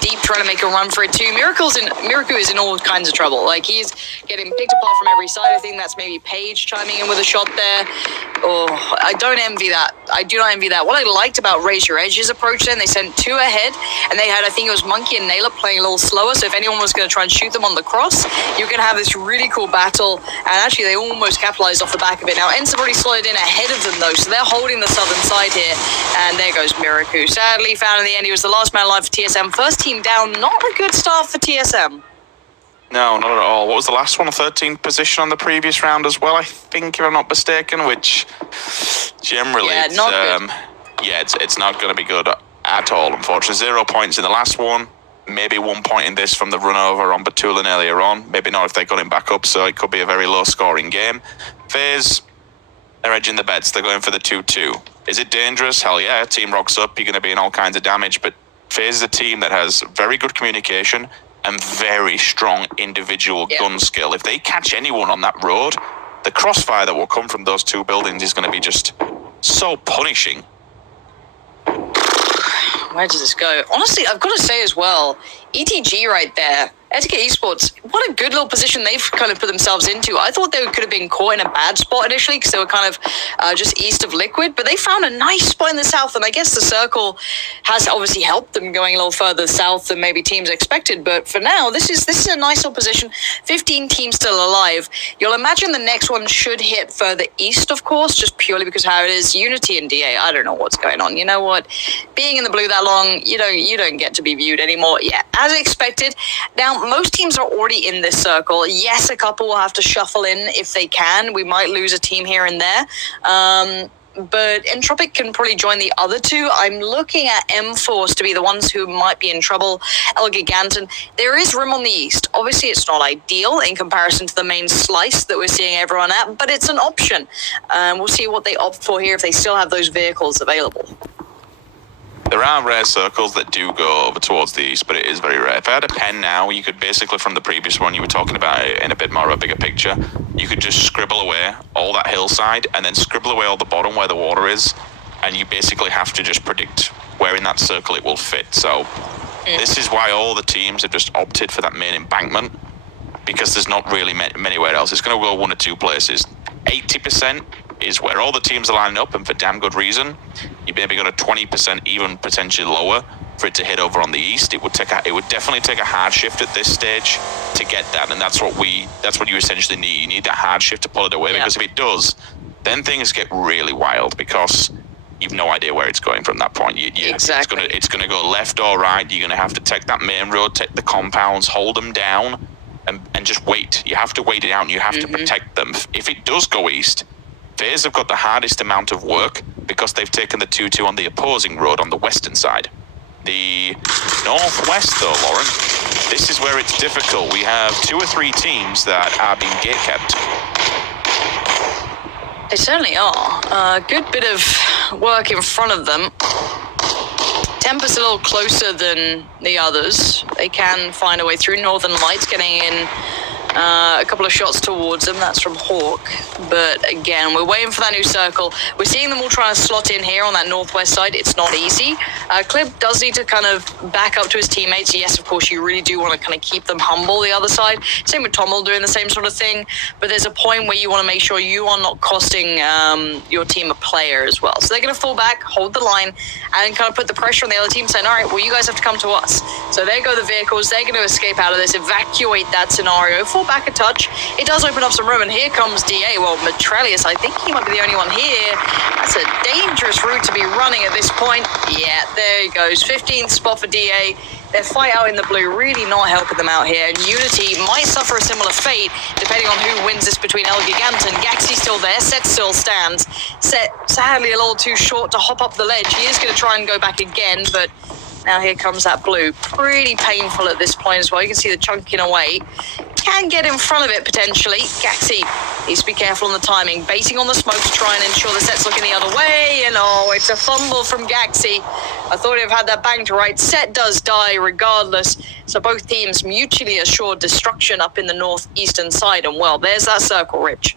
Deep trying to make a run for it too. Miracu is in all kinds of trouble. Like, he's getting picked apart from every side. I think that's maybe Paige chiming in with a shot there. Oh, I don't envy that. I do not envy that. What I liked about Raise Your Edge's approach then, they sent 2 ahead, and they had, I think it was Monkey and Naylor playing a little slower, so if anyone was going to try and shoot them on the cross, you can have this really cool battle, and actually they almost capitalized off the back of it. Now, Ents have already slotted in ahead of them, though, so they're holding the southern side here, and there goes Miracu. Sadly, found in the end, he was the last man alive for TSM. First team down, not a good start for TSM. No, not at all. What was the last one? 13th position on the previous round as well, I think, if I'm not mistaken, which generally, it's not going to be good at all, unfortunately. 0 points in the last one, maybe 1 point in this from the run over on Batulin earlier on. Maybe not if they got him back up, so it could be a very low-scoring game. FaZe, they're edging the bets. They're going for the 2-2. Is it dangerous? Hell yeah. Team rocks up, you're going to be in all kinds of damage, but FaZe is a team that has very good communication and very strong individual gun skill. If they catch anyone on that road, the crossfire that will come from those 2 buildings is going to be just so punishing. Where does this go? Honestly, I've got to say as well, ETG right there, Etiquette Esports, what a good little position they've kind of put themselves into. I thought they could have been caught in a bad spot initially because they were kind of just east of Liquid, but they found a nice spot in the south, and I guess the circle has obviously helped them going a little further south than maybe teams expected, but for now, this is a nice little position. 15 teams still alive. You'll imagine the next one should hit further east, of course, just purely because how it is. Unity and DA, I don't know what's going on. You know what? Being in the blue that long, you don't get to be viewed anymore. Yeah, as expected. Now, most teams are already in this circle. Yes, a couple will have to shuffle in if they can. We might lose a team here and there. But Entropic can probably join the other 2. I'm looking at M-Force to be the ones who might be in trouble. El Giganton. There is room on the east. Obviously, it's not ideal in comparison to the main slice that we're seeing everyone at, but it's an option. We'll see what they opt for here if they still have those vehicles available. There are rare circles that do go over towards the east, but it is very rare. If I had a pen now, you could basically, from the previous one you were talking about in a bit more of a bigger picture, you could just scribble away all that hillside and then scribble away all the bottom where the water is, and you basically have to just predict where in that circle it will fit. So this is why all the teams have just opted for that main embankment, because there's not really anywhere else. It's going to go 1 or 2 places. 80% is where all the teams are lining up, and for damn good reason. You maybe got a 20%, even potentially lower, for it to hit over on the east. It would definitely take a hard shift at this stage to get that, and that's what you essentially need. You need that hard shift to pull it away, because if it does, then things get really wild, because you've no idea where it's going from that point. Exactly. It's going to go left or right. You're going to have to take that main road, take the compounds, hold them down, and just wait. You have to wait it out, and you have to protect them. If it does go east, FaZe have got the hardest amount of work because they've taken the 2-2 on the opposing road on the western side. The northwest, though, Lauren, this is where it's difficult. We have 2 or 3 teams that are being gate kept. They certainly are. A good bit of work in front of them. Tempest a little closer than the others. They can find a way through. Northern Lights getting in a couple of shots towards them. That's from Hawk. But again, we're waiting for that new circle. We're seeing them all trying to slot in here on that northwest side. It's not easy. Clip does need to kind of back up to his teammates. Yes, of course, you really do want to kind of keep them humble the other side. Same with Tommel doing the same sort of thing. But there's a point where you want to make sure you are not costing your team a player as well. So they're going to fall back, hold the line, and kind of put the pressure on the other team, saying, all right, well, you guys have to come to us. So there go the vehicles. They're going to escape out of this, evacuate that scenario, fall back a touch. It does open up some room, and here comes DA. Well, Metrelius, I think he might be the only one here. That's a dangerous route to be running at this point. Yeah, there he goes. 15th spot for DA. Their fight out in the blue really not helping them out here. And Unity might suffer a similar fate, depending on who wins this between El Gigante and Gaxi still there. Set still stands. Set, sadly, a little too short to hop up the ledge. He is going to try and go back again, but now here comes that blue. Pretty painful at this point as well. You can see the chunking away. Can get in front of it potentially. Gaxi needs to be careful on the timing. Baiting on the smoke to try and ensure the set's looking the other way. And oh, it's a fumble from Gaxi. I thought he'd have had that bang to right. Set does die regardless. So both teams mutually assured destruction up in the northeastern side. And well, there's that circle, Rich.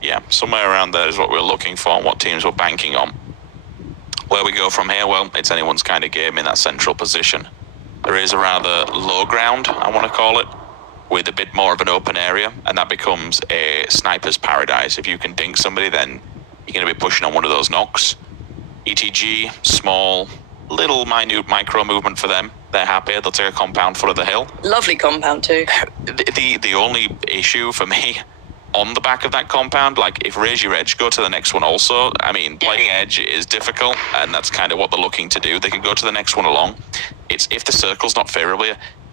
Yeah, somewhere around there is what we're looking for and what teams we're banking on. Where we go from here, well, it's anyone's kind of game in that central position. There is a rather low ground, I want to call it, with a bit more of an open area, and that becomes a sniper's paradise. If you can dink somebody, then you're going to be pushing on one of those knocks. ETG, small, little minute micro movement for them. They're happy. They'll take a compound foot of the hill. Lovely compound too. The only issue for me on the back of that compound, like if raise your edge, go to the next one also. I mean, playing edge is difficult, and that's kind of what they're looking to do. They can go to the next one along. It's if the circle's not favorable,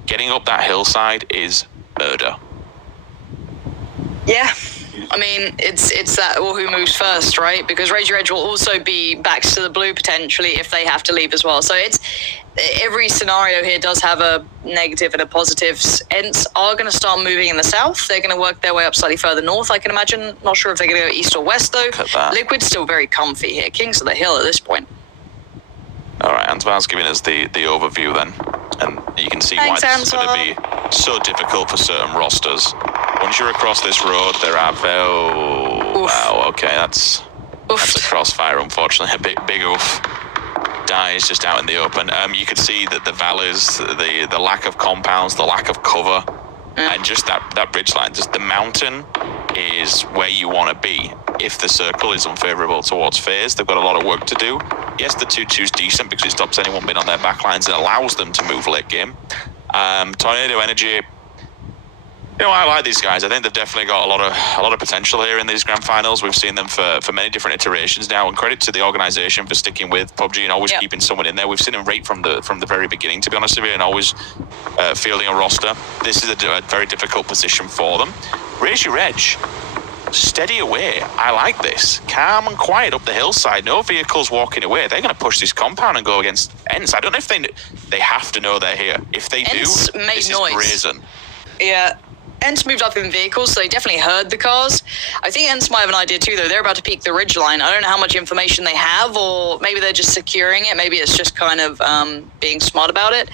getting up that hillside is murder. Yeah, I mean, it's that, well, who moves first, right? Because Raise Your Edge will also be backs to the blue potentially if they have to leave as well. So it's every scenario here does have a negative and a positive. Ents are going to start moving in the south. They're going to work their way up slightly further north, I can imagine. Not sure if they're going to go east or west, though. Liquid's still very comfy here. Kings of the Hill at this point. All right, Ansvar's giving us the overview then. And you can see why this is going to be so difficult for certain rosters. Once you're across this road, there are wow, okay, that's a crossfire, unfortunately. A big oof. Dies just out in the open. You can see that the valleys, the lack of compounds, the lack of cover, and just that ridge line, just the mountain is where you want to be. If the circle is unfavorable towards FaZe, they've got a lot of work to do. Yes, the 2-2's decent because it stops anyone being on their backlines and allows them to move late game. Tornado Energy, you know, I like these guys. I think they've definitely got a lot of potential here in these grand finals. We've seen them for many different iterations now, and credit to the organization for sticking with PUBG and always keeping someone in there. We've seen them right from the very beginning, to be honest with you, and always fielding a roster. This is a very difficult position for them. Raise your edge. Steady away. I like this. Calm and quiet up the hillside. No vehicles walking away. They're going to push this compound and go against Ents. I don't know if they have to know they're here. If they Ents do, made this noise. is brazen. Yeah. Ents moved up in vehicles, so they definitely heard the cars. I think Ents might have an idea too, though. They're about to peek the ridgeline. I don't know how much information they have, or maybe they're just securing it. Maybe it's just kind of being smart about it.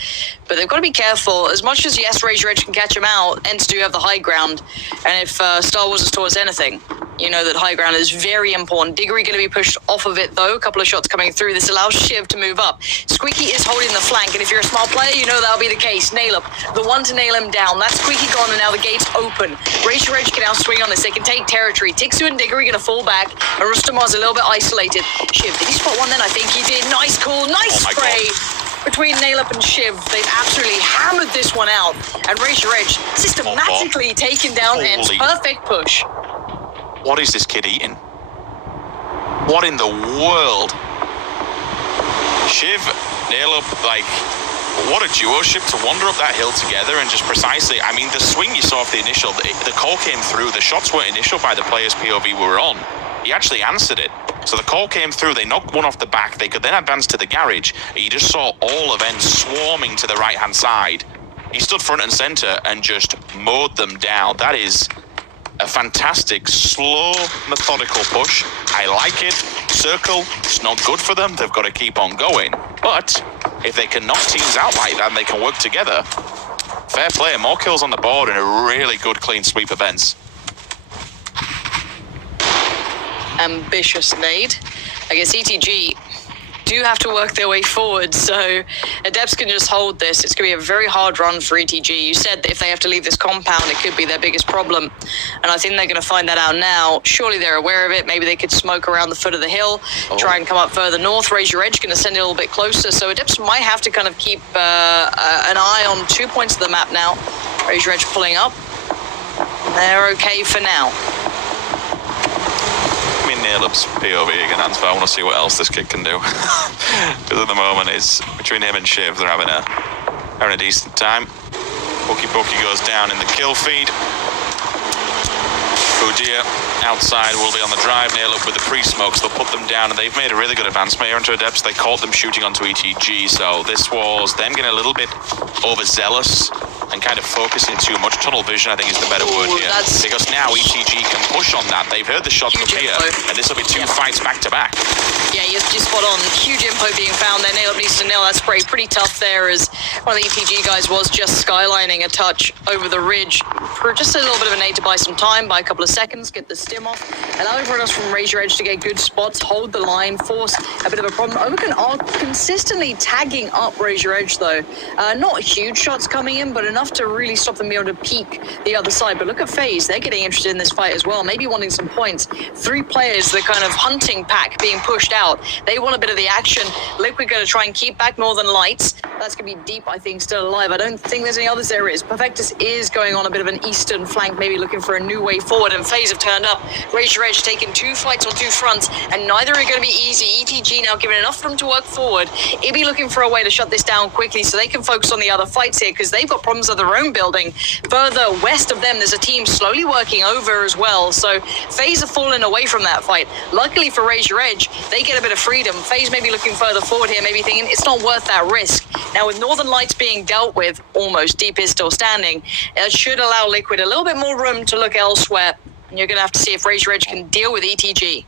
But they've got to be careful. As much as, yes, Raise Your Edge can catch them out, Ents do have the high ground. And if Star Wars has taught us anything, you know that high ground is very important. Diggory going to be pushed off of it, though. A couple of shots coming through. This allows Shiv to move up. Squeaky is holding the flank, and if you're a smart player, you know that'll be the case. Nail up. The one to nail him down. That's Squeaky gone, and now the gate's open. Raise Your Edge can now swing on this. They can take territory. Tixu and Diggory going to fall back, and Rustamar's a little bit isolated. Shiv, did he spot one then? I think he did. Nice call. Nice spray. Between Naileup and Shiv, they've absolutely hammered this one out. And Raise Your Edge systematically taken down Ents. Perfect push. What is this kid eating? What in the world? Shiv, Naileup, like, What a duo ship to wander up that hill together and just precisely, I mean, the swing you saw off the initial, the call came through. The shots weren't initial by the player's POV we were on. He actually answered it. So the call came through, they knocked one off the back, they could then advance to the garage. You just saw all events swarming to the right-hand side. He stood front and center and just mowed them down. That is a fantastic, slow, methodical push. I like it. Circle, it's not good for them. They've got to keep on going. But if they can knock teams out like that and they can work together, fair play. More kills on the board and a really good clean sweep events. Ambitious nade. I guess ETG do have to work their way forward, so Adepts can just hold this. It's going to be a very hard run for ETG. You said that if they have to leave this compound, it could be their biggest problem, and I think they're going to find that out now. Surely they're aware of it. Maybe they could smoke around the foot of the hill, try and come up further north. Raise Your Edge going to send it a little bit closer, so Adepts might have to kind of keep an eye on 2 points of the map now. Raise Your Edge pulling up. They're okay for now. Nailup's POV again, Answer. I want to see what else this kid can do. Because at the moment, it's between him and Shiv, they're having a decent time. Bookie goes down in the kill feed. Udir outside will be on the drive. Nailup with the pre-smokes, they'll put them down, and they've made a really good advancement here into Adepts. They caught them shooting onto ETG, so this was them getting a little bit overzealous and kind of focusing too much. Tunnel vision, I think, is the better word here. Because now ETG can push on that. They've heard the shots from here, and this will be two fights back to back. Yeah, you're spot on. Huge info being found there. Nailup needs to nail that spray. Pretty tough there, as one of the ETG guys was just skylining a touch over the ridge for just a little bit of a nade to buy some time, buy a couple of seconds, get the stim off, allow everyone else from Raise Your Edge to get good spots, hold the line, force a bit of a problem. Overkin are consistently tagging up Raise Your Edge, though. Not huge shots coming in, but enough to really stop them being able to peek the other side. But look at FaZe, they're getting interested in this fight as well, maybe wanting some points. 3 players, the kind of hunting pack being pushed out. They want a bit of the action. Liquid going to try and keep back Northern Lights. That's going to be deep, I think, still alive. I don't think there's any others. There is. Perfectus is going on a bit of an eastern flank, maybe looking for a new way forward, and FaZe have turned up. Raise Your Edge taking 2 fights on 2 fronts, and neither are going to be easy. ETG now giving enough for them to work forward. Ibby looking for a way to shut this down quickly so they can focus on the other fights here, because they've got problems of their own building. Further west of them, there's a team slowly working over as well, so FaZe have fallen away from that fight. Luckily for Raise Your Edge, they get a bit of freedom. FaZe may be looking further forward here, maybe thinking it's not worth that risk. Now with Northern Lights being dealt with, almost Deep is still standing, it should allow Liquid a little bit more room to look elsewhere, and you're going to have to see if Raise Your Edge can deal with ETG.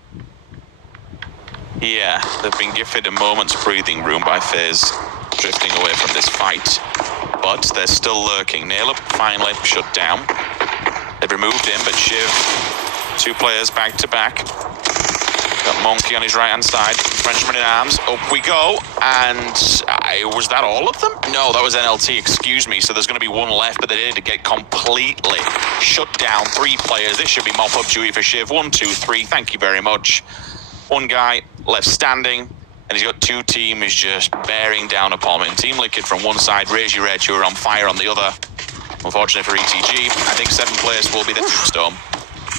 Yeah, they've been gifted a moment's breathing room by FaZe drifting away from this fight, but they're still lurking. Nailup finally shut down. They've removed him, but Shiv, 2 players back to back. Got Monkey on his right-hand side. Frenchman in arms. Up we go. And was that all of them? No, that was NLT, excuse me. So there's going to be 1 left, but they need to get completely shut down. 3 players. This should be mop-up duty for Shiv. 1, 2, 3. Thank you very much. 1 guy left standing, and he's got 2 teams just bearing down upon him. Team Liquid from one side, Raise Your Edge, who are on fire on the other. Unfortunately for ETG, I think 7 players will be the tombstone.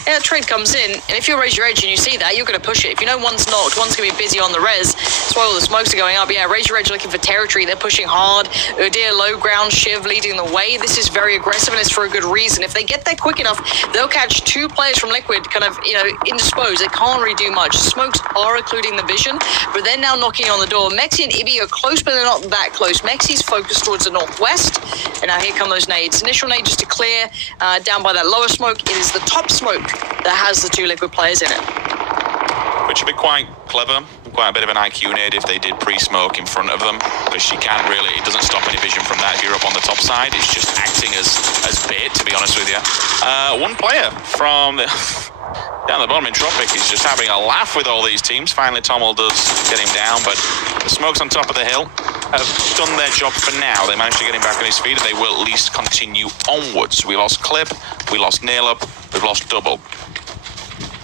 Yeah, trade comes in, and if you Raise Your Edge and you see that, you're going to push it. If you know one's knocked, one's going to be busy on the res. That's why all the smokes are going up. Yeah, Raise Your Edge looking for territory. They're pushing hard. Udir low ground, Shiv leading the way. This is very aggressive, and it's for a good reason. If they get there quick enough, they'll catch 2 players from Liquid kind of, indisposed. They can't really do much. Smokes are occluding the vision, but they're now knocking on the door. Mexi and Ibby are close, but they're not that close. Mexi's focused towards the northwest, and now here come those nades. Initial nade just to clear down by that lower smoke. It is the top smoke that has the 2 Liquid players in it. Which would be quite clever, quite a bit of an IQ nade if they did pre-smoke in front of them, because she can't really, it doesn't stop any vision from that if you're up on the top side. It's just acting as bait, to be honest with you. 1 player from down the bottom in Tropic is just having a laugh with all these teams. Finally, Tommel does get him down, but the smokes on top of the hill have done their job for now. They managed to get him back on his feet, and they will at least continue onwards. We lost Clip, we lost Nailup, we've lost Double.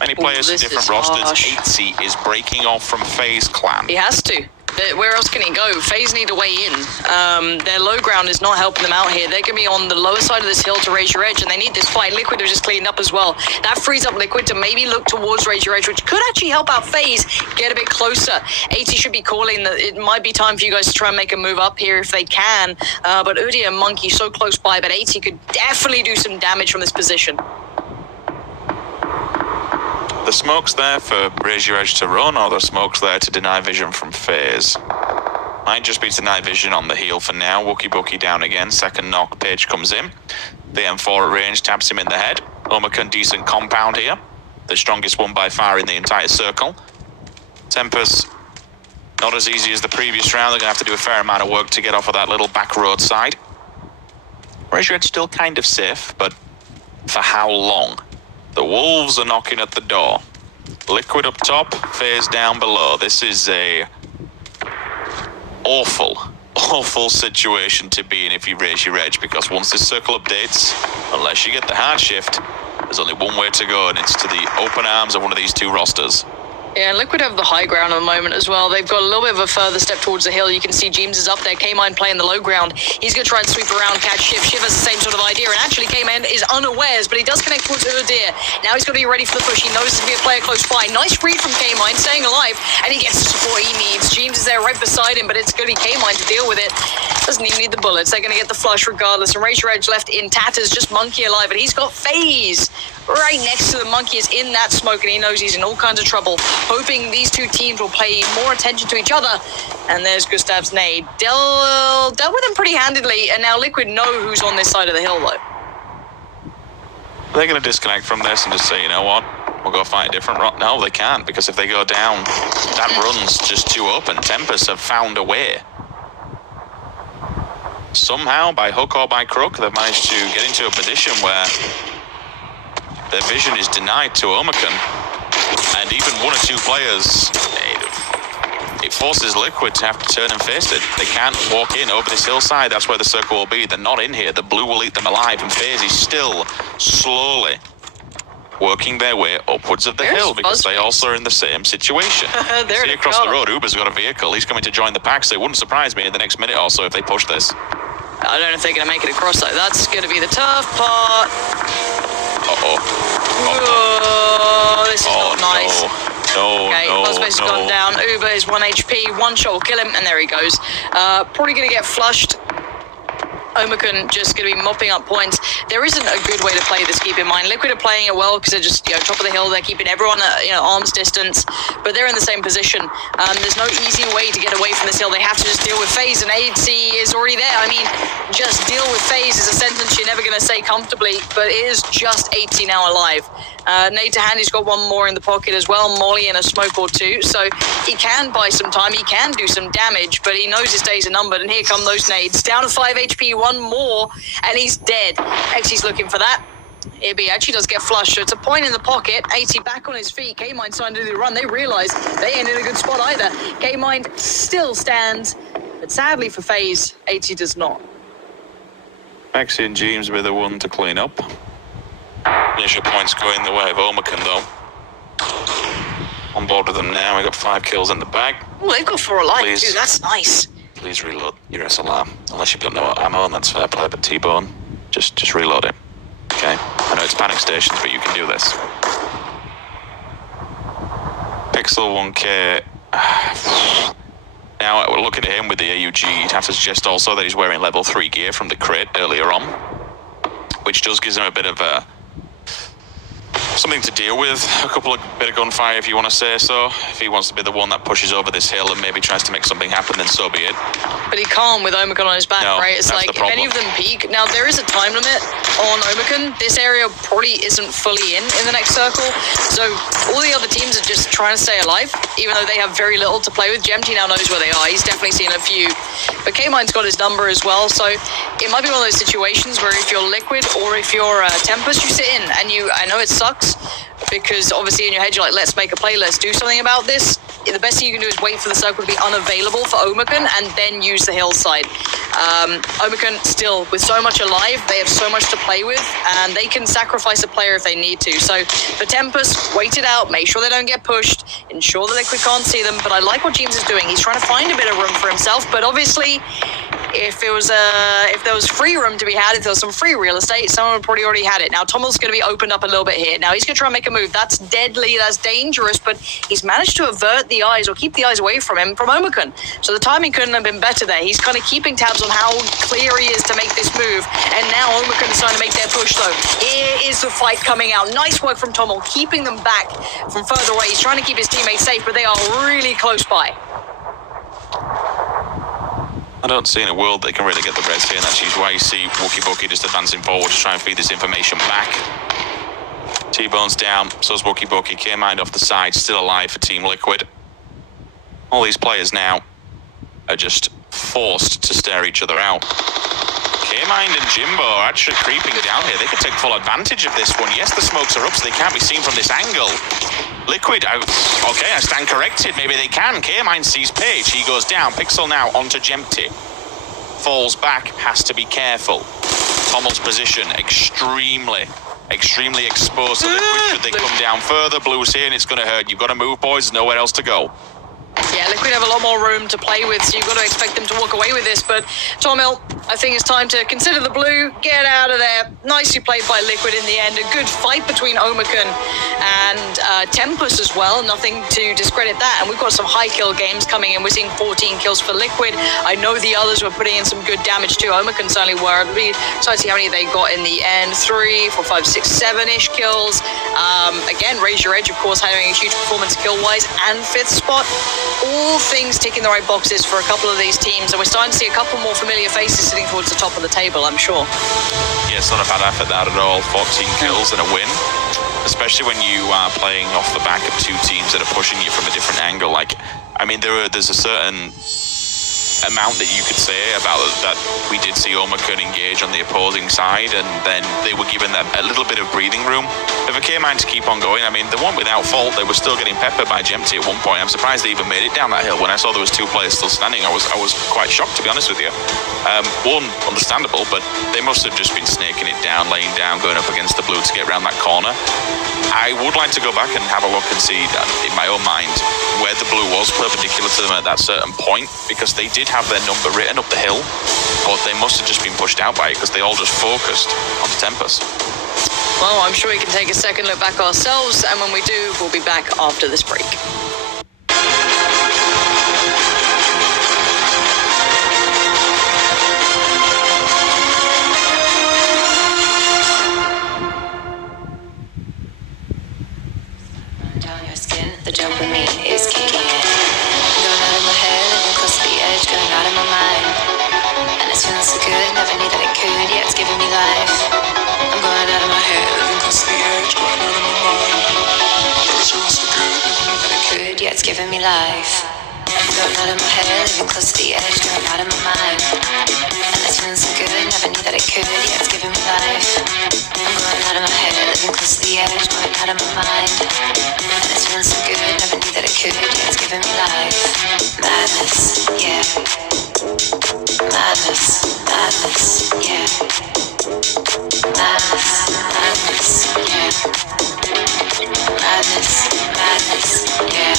Many players in different rosters. 8C is breaking off from FaZe Clan. He has to. Where else can he go? FaZe need a way in. Their low ground is not helping them out here. They're going to be on the lower side of this hill to raise your edge, and they need this fight. Liquid have just cleaned up as well. That frees up Liquid to maybe look towards raise your edge, which could actually help out FaZe get a bit closer. 80 should be calling that it might be time for you guys to try and make a move up here if they can. But Udi and Monkey so close by, but 80 could definitely do some damage from this position. The smoke's there for raise your edge to run, or the smoke's there to deny vision from FaZe. Might just be deny vision on the heel for now. Wookie Bookie down again. Second knock, Page comes in. The M4 at range taps him in the head. Omicron decent compound here. The strongest one by far in the entire circle. Tempest, not as easy as the previous round. They're going to have to do a fair amount of work to get off of that little back road side. Raise your edge still kind of safe, but for how long? The Wolves are knocking at the door. Liquid up top, FaZe down below. This is a awful situation to be in if you raise your edge, because once this circle updates, unless you get the hard shift, there's only one way to go, and it's to the open arms of one of these two rosters. Yeah, and Liquid have the high ground at the moment as well. They've got a little bit of a further step towards the hill. You can see James is up there. K-Mine playing the low ground. He's going to try and sweep around, catch Shiv. Shiv has the same sort of idea, and actually K-Mine is unawares, but he does connect towards Udir. Now he's got to be ready for the push. He knows there's going to be a player close by. Nice read from K-Mine, staying alive, and he gets the support he needs. James is there right beside him, but it's going to be K-Mine to deal with it. Doesn't even need the bullets. They're going to get the flush regardless, and Raise Your Edge left in tatters, just Monkey alive, and he's got FaZe right next to the Monkey is in that smoke, and he knows he's in all kinds of trouble, hoping these two teams will pay more attention to each other. And there's Gustav's nade. Dealt with him pretty handedly, and now Liquid know who's on this side of the hill, though. They're going to disconnect from this and just say, you know what, we'll go find a different run. No, they can't, because if they go down, that run's just too open. Tempest have found a way. Somehow, by hook or by crook, they've managed to get into a position where their vision is denied to Omicron, and even one or two players, it forces Liquid to have to turn and face it. They can't walk in over this hillside. That's where the circle will be. They're not in here. The blue will eat them alive, and FaZe is still slowly working their way upwards of the hill, because they also are in the same situation. See across the road, Uber's got a vehicle. He's coming to join the pack, so it wouldn't surprise me in the next minute or so if they push this. I don't know if they're going to make it across, though. That's going to be the tough part. This is not nice. Okay, Buzzface has gone down. Uber is 1 HP. One shot will kill him, and there he goes. Probably going to get flushed. Omicron just going to be mopping up points. There isn't a good way to play this, keep in mind. Liquid are playing it well because they're just, top of the hill. They're keeping everyone at, arm's distance, but they're in the same position. There's no easy way to get away from this hill. They have to just deal with FaZe, and AC is already there. I mean, just deal with FaZe is a sentence you're never going to say comfortably, but it is just 80 now alive. Nade to hand, he's got one more in the pocket as well. Molly and a smoke or two, so he can buy some time. He can do some damage, but he knows his days are numbered, and here come those nades. Down to 5 HP, one more, and he's dead. Xy's looking for that. AB actually does get flushed, so it's a point in the pocket. 80 back on his feet. K-Mine starting to do the run. They realise they ain't in a good spot either. K-Mine still stands, but sadly for FaZe, 80 does not. Maxi and James will be the one to clean up. Initial points going the way of Omicron, though. On board with them now. We got 5 kills in the bag. Oh, they've got 4 alive too. That's nice. Please reload your SLR. Unless you've got no ammo, and that's fair play, but T-Bone, just reload it. Okay? I know it's panic stations, but you can do this. Pixel 1K. Now, we're looking at him with the AUG. You'd have to suggest also that he's wearing level 3 gear from the crate earlier on, which does give him a bit of something to deal with. A bit of gunfire, if you want to say so. If he wants to be the one that pushes over this hill and maybe tries to make something happen, then so be it. But he can't with Omicron on his back, no, right? It's like, if any of them peak. Now, there is a time limit on Omicron. This area probably isn't fully in the next circle. So all the other teams are just trying to stay alive, even though they have very little to play with. Gemty now knows where they are. He's definitely seen a few. But K-Mine's got his number as well. So it might be one of those situations where if you're Liquid or if you're Tempest, you sit in. And I know it sucks, because obviously in your head you're like, let's make a play, let's do something about this. The best thing you can do is wait for the circle to be unavailable for Omicron and then use the hillside. Omicron still, with so much alive, they have so much to play with, and they can sacrifice a player if they need to. So for Tempest, wait it out, make sure they don't get pushed, ensure the Liquid can't see them. But I like what James is doing. He's trying to find a bit of room for himself, but obviously if there was free room to be had, if there was some free real estate, someone would probably already had it. Now Tommel's going to be opened up a little bit here. Now he's going to try and make a move. That's deadly, that's dangerous, but he's managed to avert the eyes or keep the eyes away from him from Omicron. So the timing couldn't have been better there. He's kind of keeping tabs on how clear he is to make this move. And now Omicron is starting to make their push though. Here is the fight coming out. Nice work from Tommel, keeping them back from further away. He's trying to keep his teammates safe, but they are really close by. I don't see in a world they can really get the res here, and that's usually why you see Wookie just advancing forward to try and feed this information back. T-Bone's down, so's Wookie. K-Mind off the side, still alive for Team Liquid. All these players now are just forced to stare each other out. K-Mind and Jimbo are actually creeping down here. They can take full advantage of this one. Yes, the smokes are up, so they can't be seen from this angle. Liquid out. Okay, I stand corrected. Maybe they can. K-Mind sees Page. He goes down. Pixel now onto Jempty. Falls back. Has to be careful. Tommel's position extremely exposed to Liquid. Should they come down further? Blue's here and it's going to hurt. You've got to move, boys. Nowhere else to go. Yeah, Liquid have a lot more room to play with, so you've got to expect them to walk away with this. But Tommel, I think it's time to consider the blue, get out of there. Nicely played by Liquid in the end. A good fight between Omicron and Tempus as well. Nothing to discredit that. And we've got some high kill games coming in. We're seeing 14 kills for Liquid. I know the others were putting in some good damage too. Omicron certainly were. I'd be excited to see how many they got in the end. 3, 4, 5, 6, 7-ish kills. Again, Raise Your Edge, of course, having a huge performance kill-wise, and 5th spot. All things ticking the right boxes for a couple of these teams, and we're starting to see a couple more familiar faces sitting towards the top of the table, I'm sure. Yeah, it's not a bad effort that at all. 14 kills and a win. Especially when you are playing off the back of two teams that are pushing you from a different angle. Like, I mean, there's a certain amount that you could say about that. We did see Omicron engage on the opposing side, and then they were given that a little bit of breathing room. If it came out to keep on going, I mean, they weren't without fault. They were still getting peppered by Jempty at one point. I'm surprised they even made it down that hill. When I saw there was 2 players still standing, I was quite shocked, to be honest with you. One, understandable, but they must have just been snaking it down, laying down, going up against the blue to get around that corner. I would like to go back and have a look and see, in my own mind, where the blue was perpendicular to them at that certain point, because they did have their number written up the hill, but they must have just been pushed out by it because they all just focused on the Tempest. Well, I'm sure we can take a second look back ourselves, and when we do, we'll be back after this break. Down your skin, the dopamine is kicking in. Going out of my head, living close to the edge, going out of my mind. And it's feeling so good, never knew that it could, yeah, it's giving me life. I'm going out of my head, living close to the edge, going out of my mind. And it's feeling so good, never knew that it could, yeah, it's giving me life. I'm going out of my head, living close to the edge, going out of my mind. And it's feeling so good, never knew that it could, yeah, it's giving me life. I'm going out of my head, living close to the edge, going out of my mind. And it's feeling so good, never knew that it could, yeah, it's giving me life. Madness, yeah. Madness, madness, yeah. Madness, madness, yeah. Madness, madness, yeah.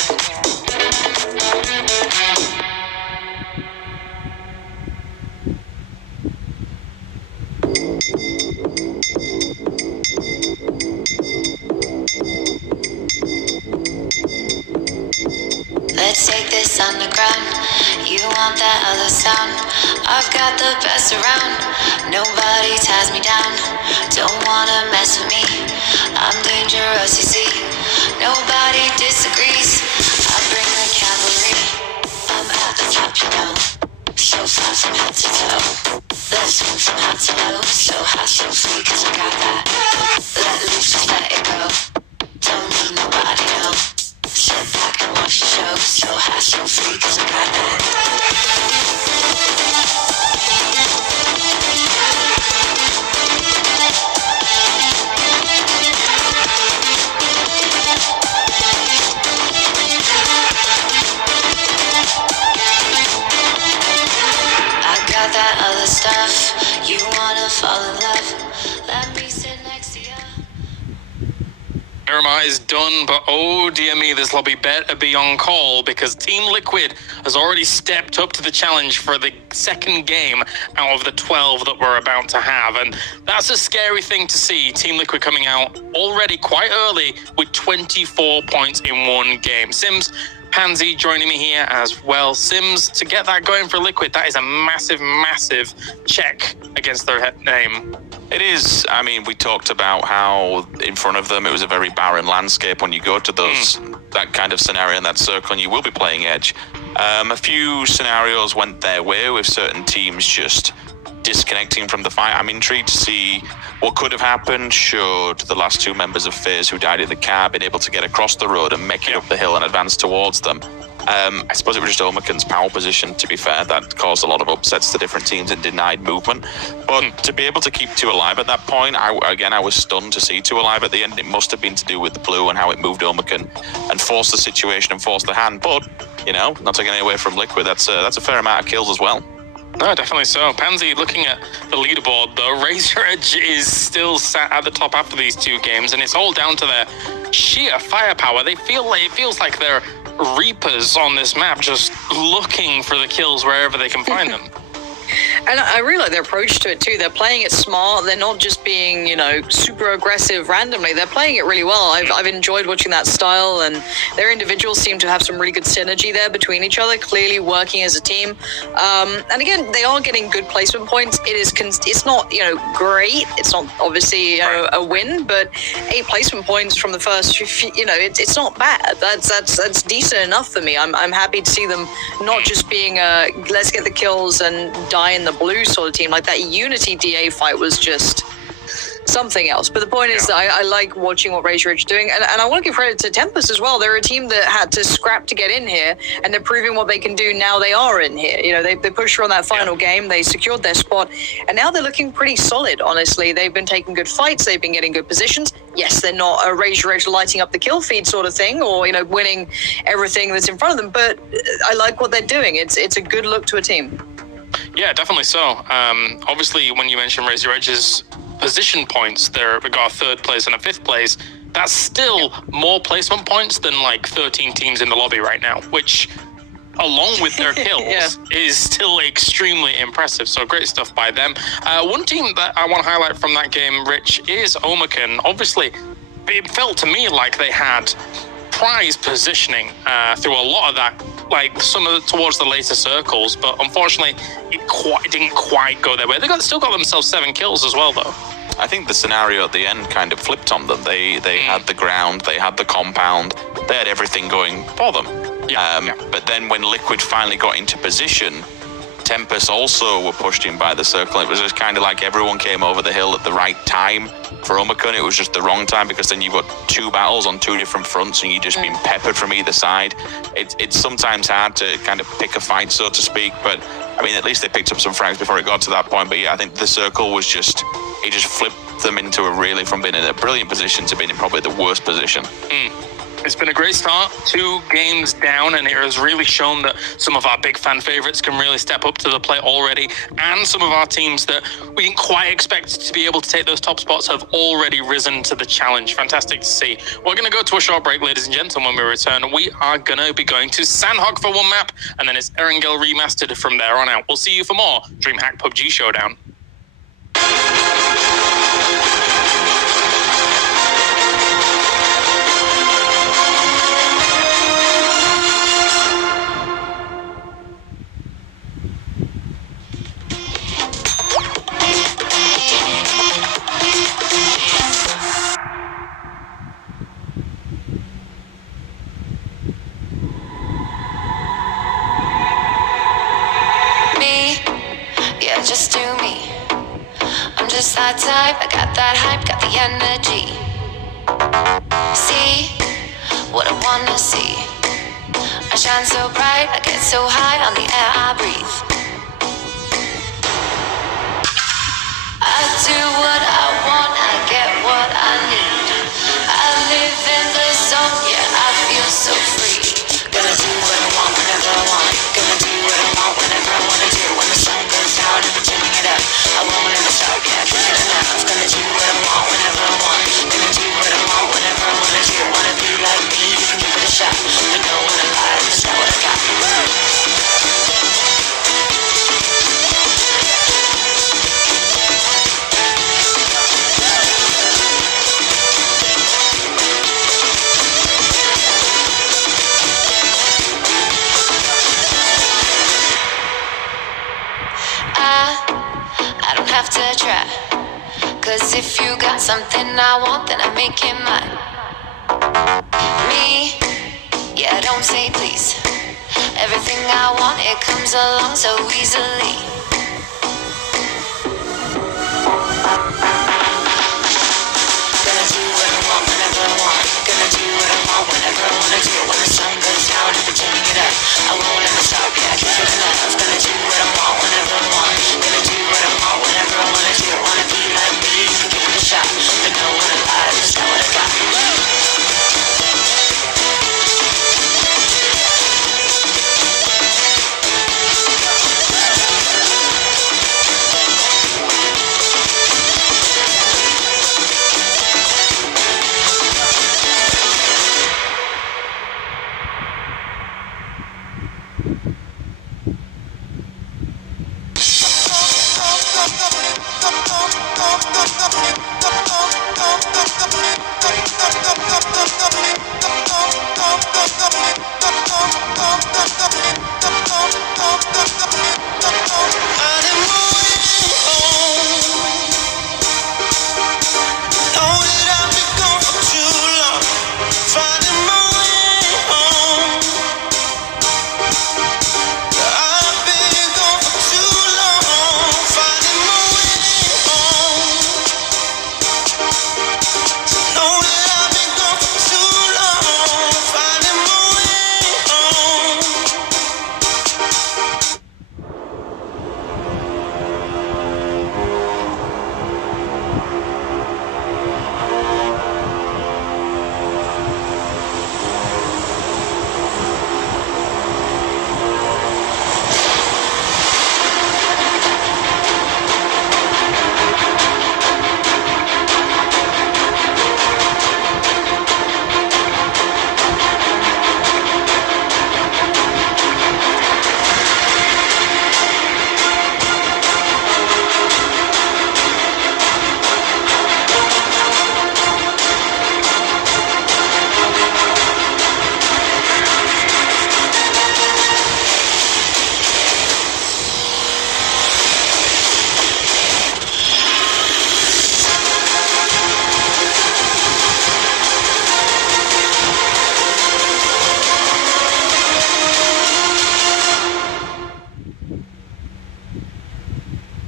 Let's take this underground. You want that other sound? I've got the best around. Nobody ties me down. Don't wanna mess with me. I'm dangerous, you see. Nobody disagrees. I bring the cavalry. I'm at the top, you know. So far from head to toe. Let's swing from high to low. So high, so free, 'cause I got that. Let loose, just let it go. Don't need nobody, no. Sit back and watch the show. So high, so free, 'cause I got that. I got that other stuff. You wanna fall in love? Let me sit next Miramar is done, but oh dear me, this lobby better be on call because Team Liquid has already stepped up to the challenge for the second game out of the 12 that we're about to have. And that's a scary thing to see. Team Liquid coming out already quite early with 24 points in one game. Sims, Pansy joining me here as well. Sims, to get that going for Liquid, that is a massive, massive check against their name. It is. I mean, we talked about how in front of them it was a very barren landscape when you go to that kind of scenario in that circle, and you will be playing edge. A few scenarios went their way with certain teams just disconnecting from the fight. I'm intrigued to see what could have happened should the last two members of FaZe who died in the car been able to get across the road and make it up the hill and advance towards them. I suppose it was just Omeken's power position, to be fair, that caused a lot of upsets to different teams and denied movement. But to be able to keep two alive at that point, I was stunned to see two alive at the end. It must have been to do with the blue and how it moved Omeken and forced the situation and forced the hand. But, you know, not taking any away from Liquid, that's a fair amount of kills as well. No, definitely so. Pansy, looking at the leaderboard, though, Razor Edge is still sat at the top after these two games, and it's all down to their sheer firepower. It feels like they're reapers on this map, just looking for the kills wherever they can find them. And I really like their approach to it too. They're playing it smart. They're not just being, you know, super aggressive randomly. They're playing it really well. I've enjoyed watching that style, and their individuals seem to have some really good synergy there between each other, clearly working as a team. And again, they are getting good placement points. It's not, you know, great. It's not obviously, you know, a win, but 8 placement points from the first, you know, it's not bad. That's decent enough for me. I'm happy to see them not just being let's get the kills and die in the blue sort of team. Like that Unity DA fight was just something else. But the point is that I like watching what Razor Edge are doing, and I want to give credit to Tempest as well. They're a team that had to scrap to get in here, and they're proving what they can do now they are in here. You know, they pushed through on that final game, they secured their spot, and now they're looking pretty solid, honestly. They've been taking good fights, they've been getting good positions. Yes, they're not a Razor Edge lighting up the kill feed sort of thing, or, you know, winning everything that's in front of them, but I like what they're doing. It's a good look to a team. Yeah, definitely so. Obviously, when you mention Razor Edge's position points, they got a 3rd place and a 5th place. That's still more placement points than like 13 teams in the lobby right now, which, along with their kills, is still extremely impressive. So great stuff by them. One team that I want to highlight from that game, Rich, is Omeken. Obviously, it felt to me like they had prize positioning through a lot of that, like some of towards the later circles, but unfortunately it didn't quite go their way. They still got themselves 7 kills as well, though. I think the scenario at the end kind of flipped on them. They had the ground, they had the compound, they had everything going for them. But then when Liquid finally got into position, Tempest also were pushed in by the circle. It was just kind of like everyone came over the hill at the right time. For Omeken, it was just the wrong time, because then you've got 2 battles on 2 different fronts and you're just being peppered from either side. It's sometimes hard to kind of pick a fight, so to speak, but I mean, at least they picked up some frags before it got to that point. But yeah, I think the circle was just flipped them into from being in a brilliant position to being in probably the worst position. It's been a great start, 2 games down, and it has really shown that some of our big fan favorites can really step up to the plate already, and some of our teams that we didn't quite expect to be able to take those top spots have already risen to the challenge. Fantastic to see. We're going to go to a short break, ladies and gentlemen. When we return, we are going to be going to Sandhog for one map, and then it's Erangel Remastered from there on out. We'll see you for more Dreamhack PUBG Showdown. Just do me. I'm just that type. I got that hype, got the energy. See what I wanna see. I shine so bright, I get so high on the air I breathe. I do what I want, I get what I need. I live in the zone, yeah, I feel so free. Gonna do what I want whenever I want. Gonna do what I want whenever I wanna do. When the sun goes down and we're turning it up, I won't ever stop, yeah, I can't get enough. Gonna do what I want whenever I want. Gonna do what I want whenever I wanna do. something I want, then I make it mine. Me, yeah, don't say please. Everything I want, it comes along so easily. Gonna do what I want whenever I want. Gonna do what I want whenever I wanna do. When the sun goes down, I'll be turning it up. I won't ever stop, yeah, I keep it enough. Gonna do what I want whenever I want. Gonna do what I want whenever I wanna do. Wanna be like me, you can give it a shot. But no one alive, just know what I got.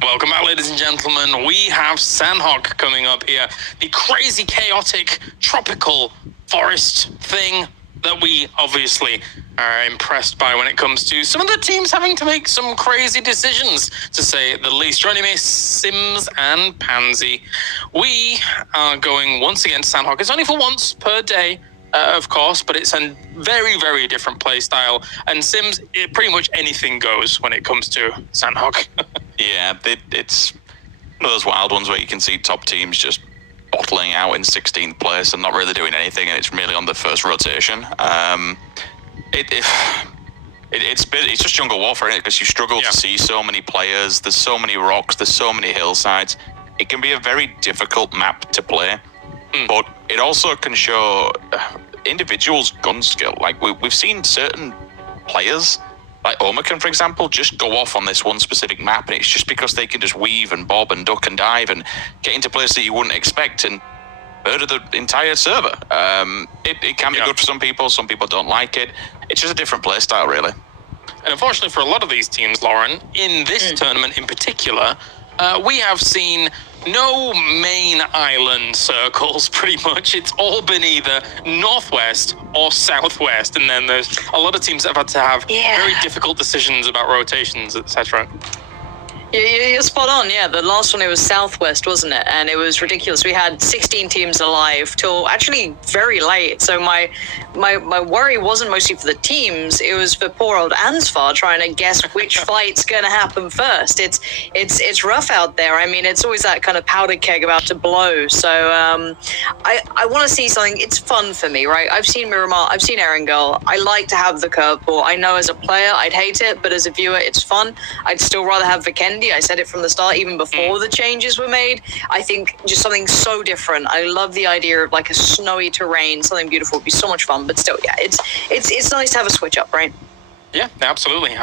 Welcome back, ladies and gentlemen. We have Sandhawk coming up here. The crazy, chaotic, tropical forest thing that we obviously are impressed by when it comes to some of the teams having to make some crazy decisions, to say the least. Joining me, Sims and Pansy. We are going once again to Sandhawk. It's only for once per day, of course, but it's a very, very different play style. And Sims, pretty much anything goes when it comes to Sandhawk. Yeah, it's one of those wild ones where you can see top teams just bottling out in 16th place and not really doing anything, and it's merely on the first rotation. It's just jungle warfare, isn't it? Because you struggle to see so many players. There's so many rocks. There's so many hillsides. It can be a very difficult map to play, but it also can show individuals' gun skill. Like we've seen certain players, like Omakan, for example, just go off on this one specific map, and it's just because they can just weave and bob and duck and dive and get into places that you wouldn't expect and murder the entire server. It can be good for some people don't like it. It's just a different play style, really. And unfortunately for a lot of these teams, Lauren, in this tournament in particular, we have seen no main island circles, pretty much. It's all been either northwest or southwest, and then there's a lot of teams that have had to have very difficult decisions about rotations, etc. You're spot on, yeah. The last one, it was Southwest, wasn't it? And it was ridiculous. We had 16 teams alive till actually very late. So my worry wasn't mostly for the teams. It was for poor old Ansvar trying to guess which fight's going to happen first. It's rough out there. I mean, it's always that kind of powder keg about to blow. So I want to see something. It's fun for me, right? I've seen Miramar. I've seen Erangel. I like to have the curveball. I know as a player, I'd hate it, but as a viewer, it's fun. I'd still rather have Vikendi. I said it from the start, even before the changes were made. I think just something so different. I love the idea of like a snowy terrain, something beautiful. Would be so much fun. But still, yeah, it's nice to have a switch up, right? Yeah, absolutely.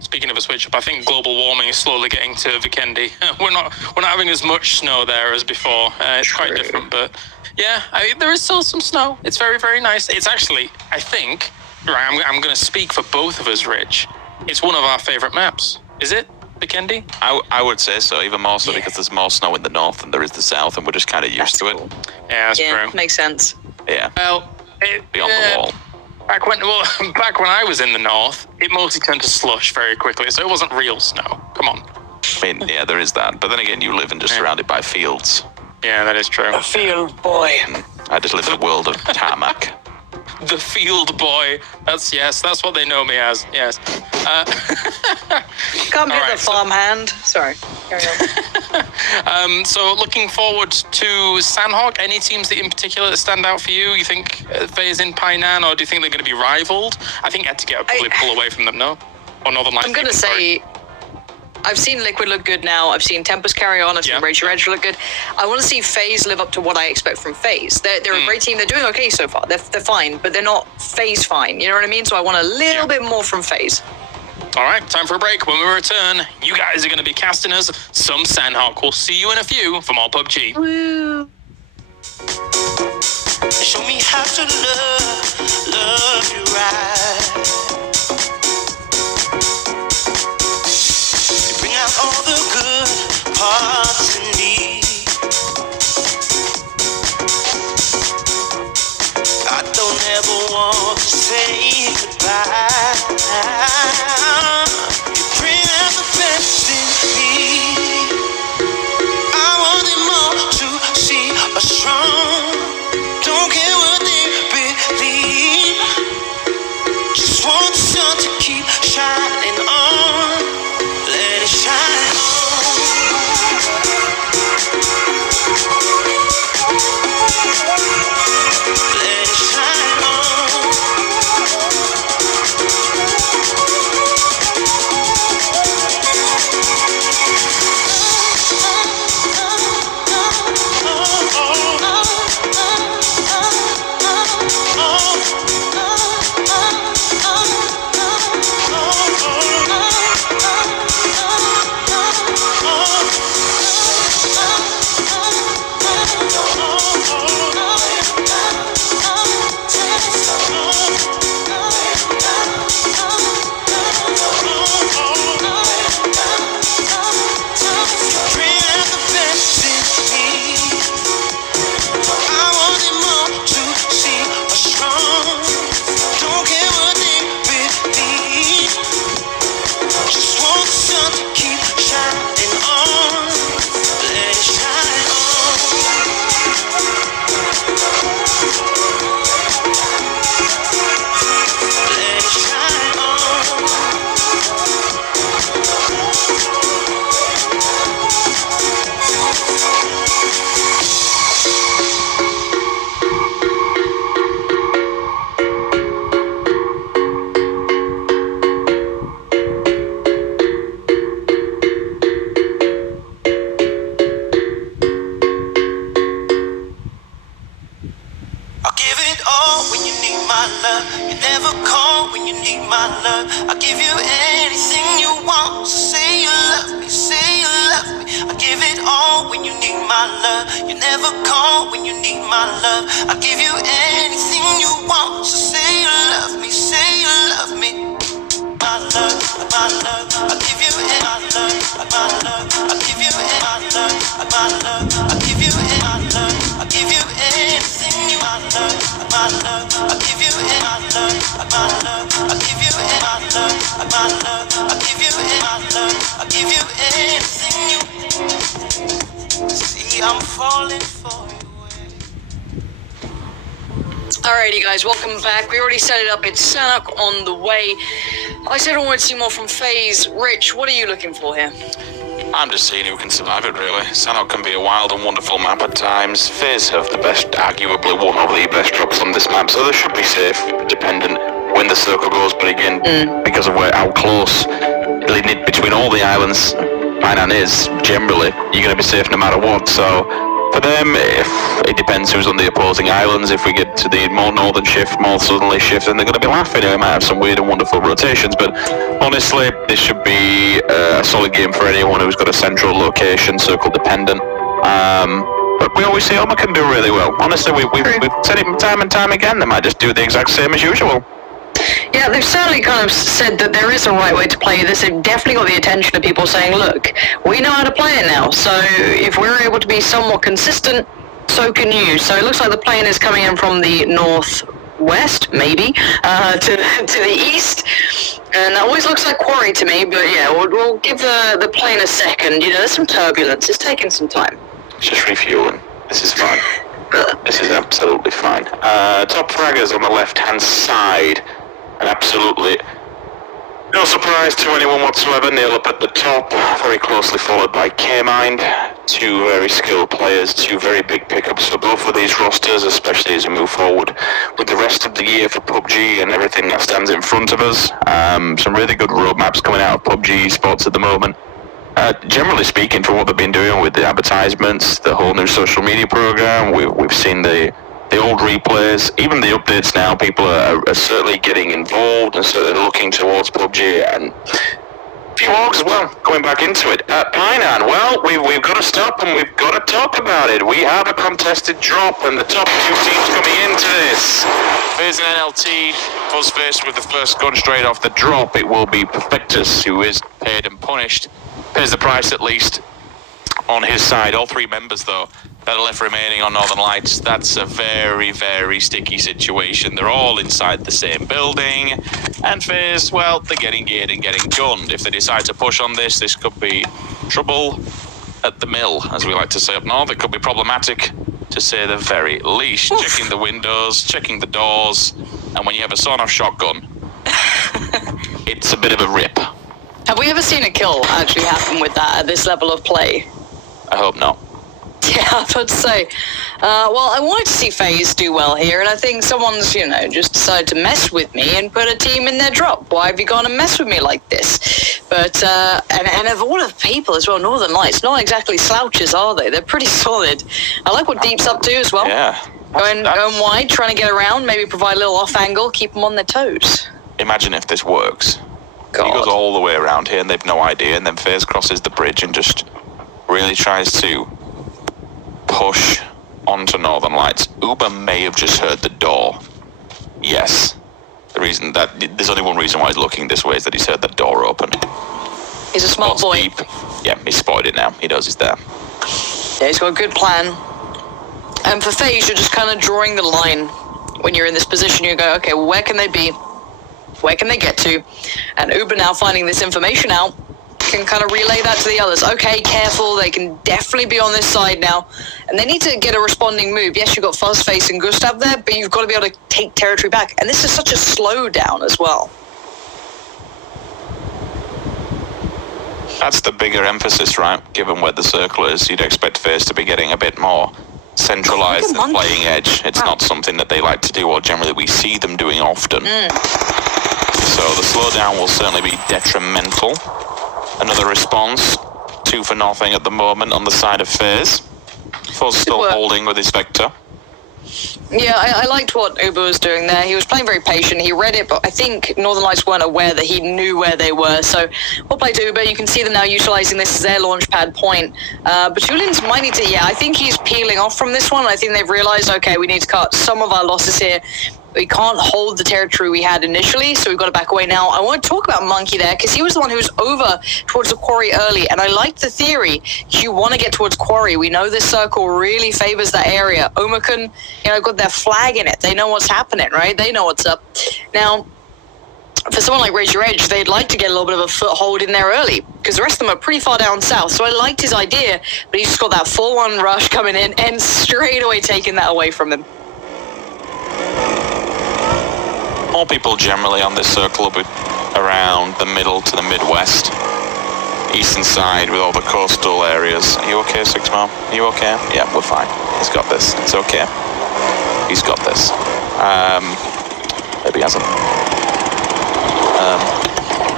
Speaking of a switch up, I think global warming is slowly getting to Vikendi. We're not having as much snow there as before. It's quite different, but yeah, there is still some snow. It's very, very nice. It's actually, I think, right, I'm going to speak for both of us, Rich. It's one of our favorite maps. Is it, Vikendi? I would say so, even more so because there's more snow in the north than there is the south, and we're just kind of used to it. Yeah, that's true. Makes sense. Yeah. Well, Beyond the wall. Back when I was in the north, it mostly turned to slush very quickly, so it wasn't real snow. Come on. I mean, yeah, there is that. But then again, you live in just surrounded by fields. Yeah, that is true. A field boy. I just live in a world of tarmac. The field boy. That's what they know me as. Yes. Come All hit right, the farmhand. Sorry. Carry on. So looking forward to Sandhog. Any teams that in particular that stand out for you? You think FaZe in Painan, or do you think they're going to be rivaled? I think Etiquette will probably pull away from them, no? Or Northern Lights. I'm going to say, I've seen Liquid look good now. I've seen Tempest carry on. I've seen Rage look good. I want to see FaZe live up to what I expect from FaZe. They're a great team. They're doing okay so far. They're fine, but they're not FaZe fine. You know what I mean? So I want a little bit more from FaZe. All right, time for a break. When we return, you guys are going to be casting us some Sandhawk. We'll see you in a few for more PUBG. Woo. Show me how to love you right. You bring out all the good parts in me. I don't ever want to say goodbye. You bring out the best in me. I want it more to see us strong. Don't care what they believe. Just want the sun to keep shining on. Let it shine on. Let it shine on. Alrighty guys, welcome back. We already set it up. It's Sanok on the way. I said I wanted to see more from FaZe. Rich, what are you looking for here? I'm just seeing who can survive it, really. Sanhok can be a wild and wonderful map at times. FaZe have the best, arguably one of the best drops on this map, so they should be safe, dependent when the circle goes. But again, because of how close between all the islands Painan is, generally, you're going to be safe no matter what. So For them, it depends who's on the opposing islands. If we get to the more northern shift, more southerly shift, then they're going to be laughing. We might have some weird and wonderful rotations, but honestly, this should be a solid game for anyone who's got a central location, circle dependent. But we always see Oma can do really well. Honestly, we've said it time and time again. They might just do the exact same as usual. Yeah, they've certainly kind of said that there is a right way to play this. They've definitely got the attention of people saying, look, we know how to play it now. So if we're able to be somewhat consistent, so can you. So it looks like the plane is coming in from the northwest, maybe, to the east. And that always looks like Quarry to me. But yeah, we'll give the plane a second. You know, there's some turbulence. It's taking some time. Just refueling. This is fine. This is absolutely fine. Top fraggers on the left-hand side. And absolutely no surprise to anyone whatsoever. Neil up at the top, very closely followed by K-Mind. Two very skilled players, two very big pickups for both of these rosters, especially as we move forward with the rest of the year for PUBG and everything that stands in front of us. Some really good roadmaps coming out of PUBG Sports at the moment. Generally speaking, for what they've been doing with the advertisements, the whole new social media program, we've seen the old replays, even the updates now. People are certainly getting involved and certainly looking towards PUBG, and a few orgs as well, going back into it. Pinan, well, we've got to stop and we've got to talk about it. We have a contested drop, and the top two teams coming into this. There's an NLT, was faced with the first gun straight off the drop. It will be Perfectus, who is paid and punished. Pays the price at least on his side. All three members, though, that are left remaining on Northern Lights, that's a very, very sticky situation. They're all inside the same building, and FaZe, well, they're getting geared and getting gunned. If they decide to push on this could be trouble at the mill, as we like to say up north. It could be problematic, to say the very least. Oof. Checking the windows, checking the doors, and when you have a sawn-off shotgun, it's a bit of a rip. Have we ever seen a kill actually happen with that at this level of play? I hope not. Yeah, I was about to say. Well, I wanted to see FaZe do well here, and I think someone's, just decided to mess with me and put a team in their drop. Why have you gone and messed with me like this? But, and of all of people as well, Northern Lights, not exactly slouches, are they? They're pretty solid. I like what Deep's up to as well. Yeah. Going wide, trying to get around, maybe provide a little off angle, keep them on their toes. Imagine if this works. God. He goes all the way around here and they've no idea, and then FaZe crosses the bridge and just really tries to push onto Northern Lights. Uber may have just heard the door. Yes. There's only one reason why he's looking this way, is that he's heard the door open. He's a smart boy. Deep. Yeah, he's spotted it now. He knows he's there. Yeah, he's got a good plan. And for FaZe, you're just kind of drawing the line. When you're in this position, you go, okay, well, where can they be? Where can they get to? And Uber now finding this information out can kind of relay that to the others. Okay, careful, they can definitely be on this side now. And they need to get a responding move. Yes, you've got Fuzzface and Gustav there, but you've got to be able to take territory back. And this is such a slowdown as well. That's the bigger emphasis, right? Given where the circle is, you'd expect FaZe to be getting a bit more centralized and playing edge. It's not something that they like to do, or generally we see them doing often. So the slowdown will certainly be detrimental. Another response, 2 for nothing at the moment on the side of FaZe. Fuzz still holding with his Vector. Yeah, I liked what Uber was doing there. He was playing very patient. He read it, but I think Northern Lights weren't aware that he knew where they were. So we'll play to Uber. You can see them now utilizing this as their launch pad point. But Julian's might need to, I think he's peeling off from this one. I think they've realized, okay, we need to cut some of our losses here. We can't hold the territory we had initially, so we've got to back away now. I want to talk about Monkey there, because he was the one who was over towards the quarry early, and I liked the theory. You want to get towards quarry. We know this circle really favors that area. Omakun, got their flag in it. They know what's happening, right? They know what's up. Now, for someone like Raise Your Edge, they'd like to get a little bit of a foothold in there early, because the rest of them are pretty far down south. So I liked his idea, but he's just got that full-on rush coming in and straight away taking that away from him. More people generally on this circle will be around the middle to the midwest. Eastern side with all the coastal areas. Are you okay, Sixmo? Are you okay? Yeah, we're fine. He's got this. It's okay. He's got this. Maybe he hasn't.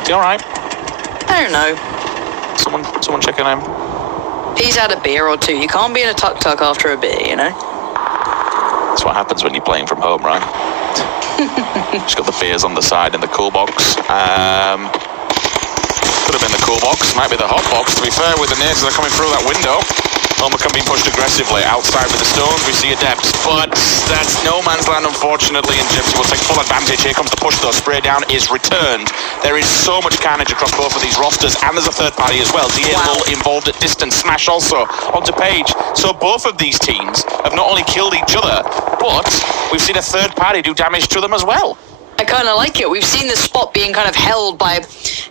Is he alright? I don't know. Someone checking him? He's had a beer or two. You can't be in a tuk-tuk after a beer, you know? That's what happens when you're playing from home, right? Just got the beers on the side in the cool box. Could have been the cool box, might be the hot box. To be fair, with the nades that are coming through that window, Omicron being pushed aggressively. Outside with the stones, we see Adept, but that's no man's land, unfortunately, and Gypsy will take full advantage. Here comes the push, though. Spray down is returned. There is so much carnage across both of these rosters, and there's a third party as well. DA Lull involved at distance. Smash also onto Page. So both of these teams have not only killed each other, but we've seen a third party do damage to them as well. I kind of like it. We've seen this spot being kind of held by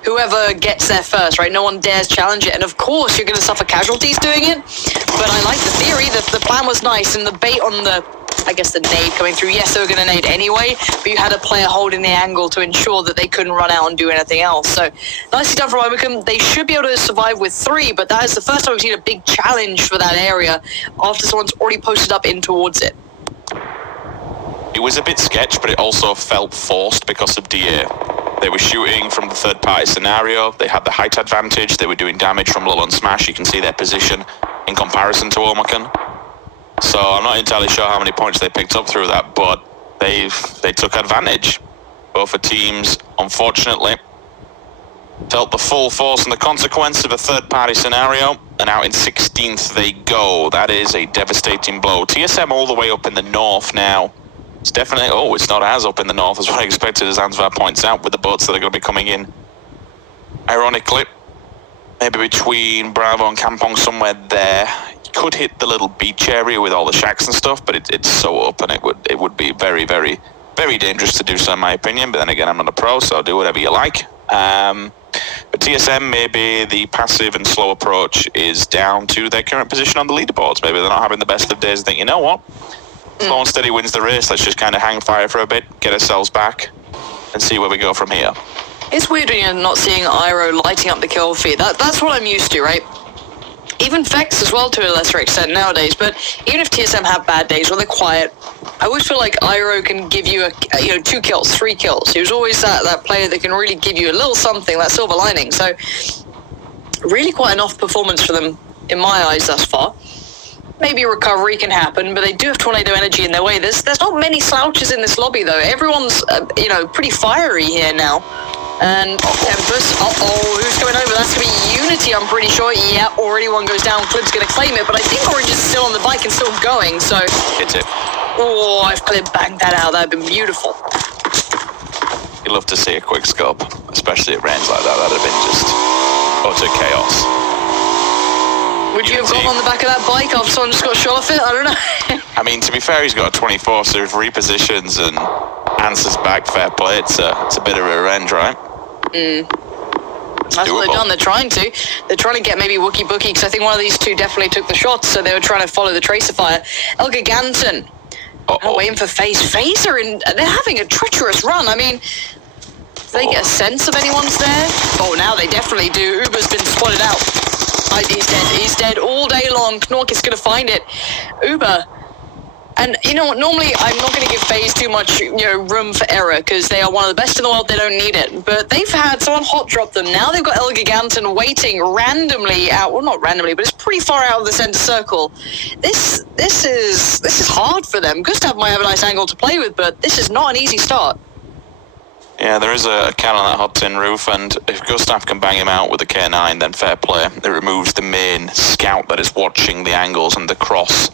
whoever gets there first, right? No one dares challenge it. And of course, you're going to suffer casualties doing it. But I like the theory that the plan was nice. And the bait on the, I guess, the nade coming through. Yes, they were going to nade anyway. But you had a player holding the angle to ensure that they couldn't run out and do anything else. So nicely done from Omicron. They should be able to survive with 3. But that is the first time we've seen a big challenge for that area after someone's already posted up in towards it. It was a bit sketch, but it also felt forced because of DA. They were shooting from the third party scenario. They had the height advantage. They were doing damage from Lull and Smash. You can see their position in comparison to Omicron. So I'm not entirely sure how many points they picked up through that, but they took advantage. Both the teams, unfortunately, felt the full force and the consequence of a third party scenario, and out in 16th they go. That is a devastating blow. TSM all the way up in the north now. It's definitely, it's not as up in the north as what I expected, as Ansvar points out, with the boats that are going to be coming in. Ironically, maybe between Bravo and Kampong, somewhere there. You could hit the little beach area with all the shacks and stuff, but it's so open, it would be very, very, very dangerous to do so, in my opinion. But then again, I'm not a pro, so I'll do whatever you like. But TSM, maybe the passive and slow approach is down to their current position on the leaderboards. Maybe they're not having the best of days and think, you know what? Slow and steady wins the race. Let's just kind of hang fire for a bit, get ourselves back, and see where we go from here. It's weird when you're not seeing Iro lighting up the kill feed. That's what I'm used to, right? Even Vex as well to a lesser extent nowadays, but even if TSM have bad days or they're quiet, I always feel like Iro can give you 2 kills, 3 kills. He was always that player that can really give you a little something, that silver lining. So really quite an off performance for them in my eyes thus far. Maybe recovery can happen, but they do have tornado energy in their way. There's not many slouches in this lobby, though. Everyone's, pretty fiery here now. And Tempest, who's going over? That's going to be Unity, I'm pretty sure. Yeah, already one goes down. Clib's going to claim it, but I think Orange is still on the bike and still going, so... Hit it. Oh, if Clib banged that out, that would have been beautiful. You'd love to see a quick scope, especially at range like that. That would have been just utter chaos. Would you have gone on the back of that bike after someone just got shot off it? I don't know. I mean, to be fair, he's got a 24, so if repositions and answers back, fair play. It's a bit of revenge, right? That's what they've done. They're trying to get maybe Wookie Bookie, because I think one of these two definitely took the shots, so they were trying to follow the tracer fire. El Giganton. Waiting for FaZe. FaZe they're having a treacherous run. I mean, do they get a sense of anyone's there? Oh, now they definitely do. Uber's been spotted out. He's dead. He's dead all day long. Knork is going to find it. Uber. And you know what? Normally, I'm not going to give FaZe too much, room for error, because they are one of the best in the world. They don't need it. But they've had someone hot drop them. Now they've got El Giganton waiting randomly out. Well, not randomly, but it's pretty far out of the center circle. This is hard for them. Gustav might have a nice angle to play with, but this is not an easy start. Yeah, there is a can on that hot tin roof, and if Gustav can bang him out with a K9, then fair play. It removes the main scout that is watching the angles and the cross.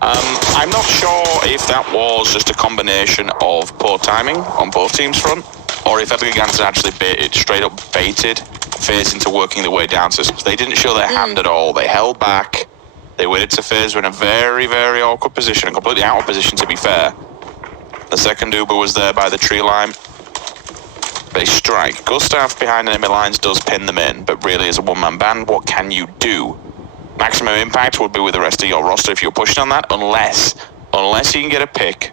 I'm not sure if that was just a combination of poor timing on both teams' front, or if El Giganton actually straight up baited FaZe into working their way down. So they didn't show their hand at all. They held back. They waited to FaZe were in a very, very awkward position, and completely out of position, to be fair. The second Uber was there by the tree line. They strike. Gustav behind enemy lines does pin them in, but really as a one-man band, what can you do? Maximum impact would be with the rest of your roster if you're pushing on that, unless you can get a pick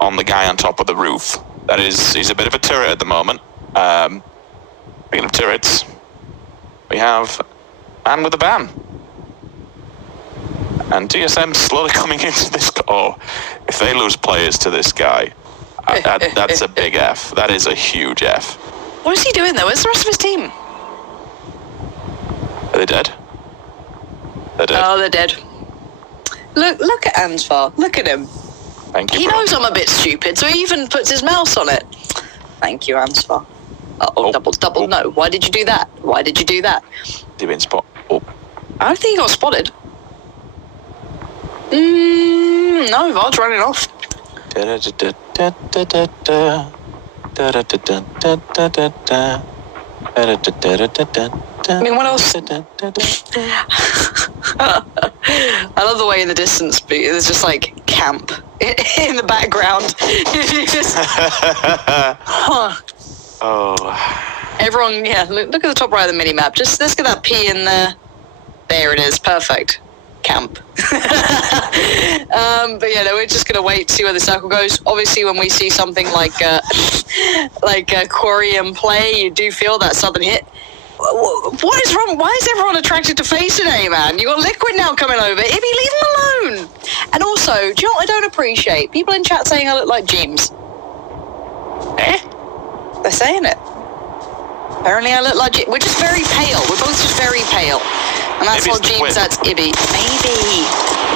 on the guy on top of the roof. He's a bit of a turret at the moment. Speaking of turrets, we have man with a ban. And TSM slowly coming into this. Oh, if they lose players to this guy, that's a big F. That is a huge F. What is he doing though? Where's the rest of his team? Are they dead? They're dead. Oh, they're dead. Look at Ansvar. Look at him. Thank you. He bro. knows I'm a bit stupid, so he even puts his mouse on it. Thank you, Ansvar. Oh. Double. No. Why did you do that? Why did you do that? They've been spot. Oh. I don't think he got spotted. No, Vard's running off. I mean, what else? I love the way in the distance, there's just like camp in the background. Just, huh. Oh. Everyone, yeah, look at the top right of the mini map. Just let's get that P in there. There it is, perfect. Camp. But yeah, no, we're just gonna wait to see where the circle goes. Obviously, when we see something like Quarry in play, you do feel that southern hit. What is wrong? Why is everyone attracted to Face today, man? You got Liquid now coming over. Ibby, leave him alone. And also, do you know what I don't appreciate? People in chat saying I look like James. They're saying it. Apparently I look like... We're just very pale. We're both just very pale. And that's Maybe not James, that's Ibby. Maybe.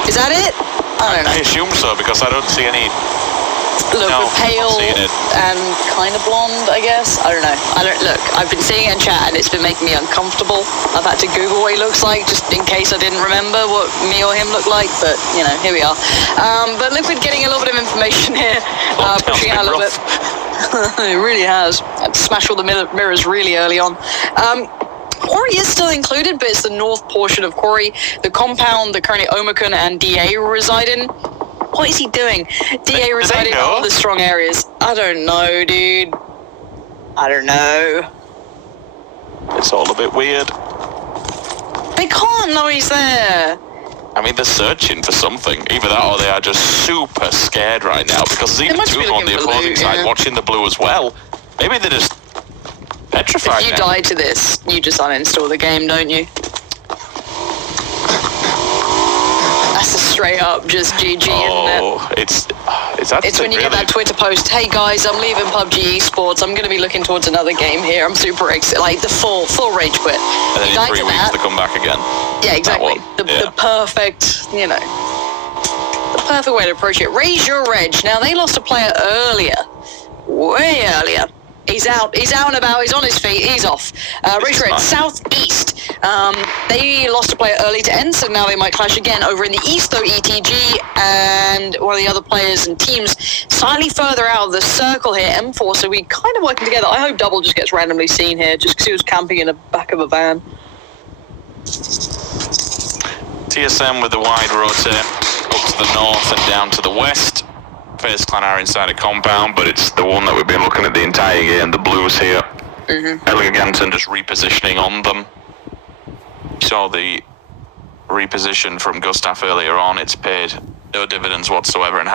Is that it? I don't know. I assume so, because I don't see any... Look, No, we're pale I'm not seeing it. and kind of blonde, I guess. I don't know. Look, I've been seeing it in chat and it's been making me uncomfortable. I've had to Google what he looks like just in case I didn't remember what me or him looked like, but, you know, here we are. But Liquid getting a little bit of information here, pushing out a little bit. It really has. I'd smash all the mirrors really early on. Quarry is still included, but it's the north portion of Quarry, the compound that currently Omicron and DA reside in. What is he doing? DA residing in all the strong areas. I don't know, dude. I don't know. It's all a bit weird. They can't know he's there. I mean, they're searching for something. Either that or they are just super scared right now, because there's even must two be of them on the looking for opposing loot, side yeah. watching the blue as well. Maybe they're just petrified If you now. die to this, you just uninstall the game, don't you? That's a straight up just GG, isn't it? Oh, it's when you get that Twitter post, hey guys, I'm leaving PUBG Esports, I'm going to be looking towards another game here, I'm super excited, like the full rage quit. And then in 3 weeks they come back again. Yeah, exactly. That one, The perfect, you know, the perfect way to approach it. Raise your reg. Now, they lost a player earlier, way earlier. He's out and about, he's on his feet, he's off. Raise your reg, southeast. They lost a player early to end, so now they might clash again. Over in the east, though, ETG and one of the other players and teams slightly further out of the circle here, M4, so we kind of working together. I hope Double just gets randomly seen here, just because he was camping in the back of a van. TSM with the wide rotate up to the north and down to the west. FaZe Clan are inside a compound, but it's the one that we've been looking at the entire game. The blues here. Eleganton just repositioning on them. Saw the reposition from Gustav earlier on. It's paid no dividends whatsoever and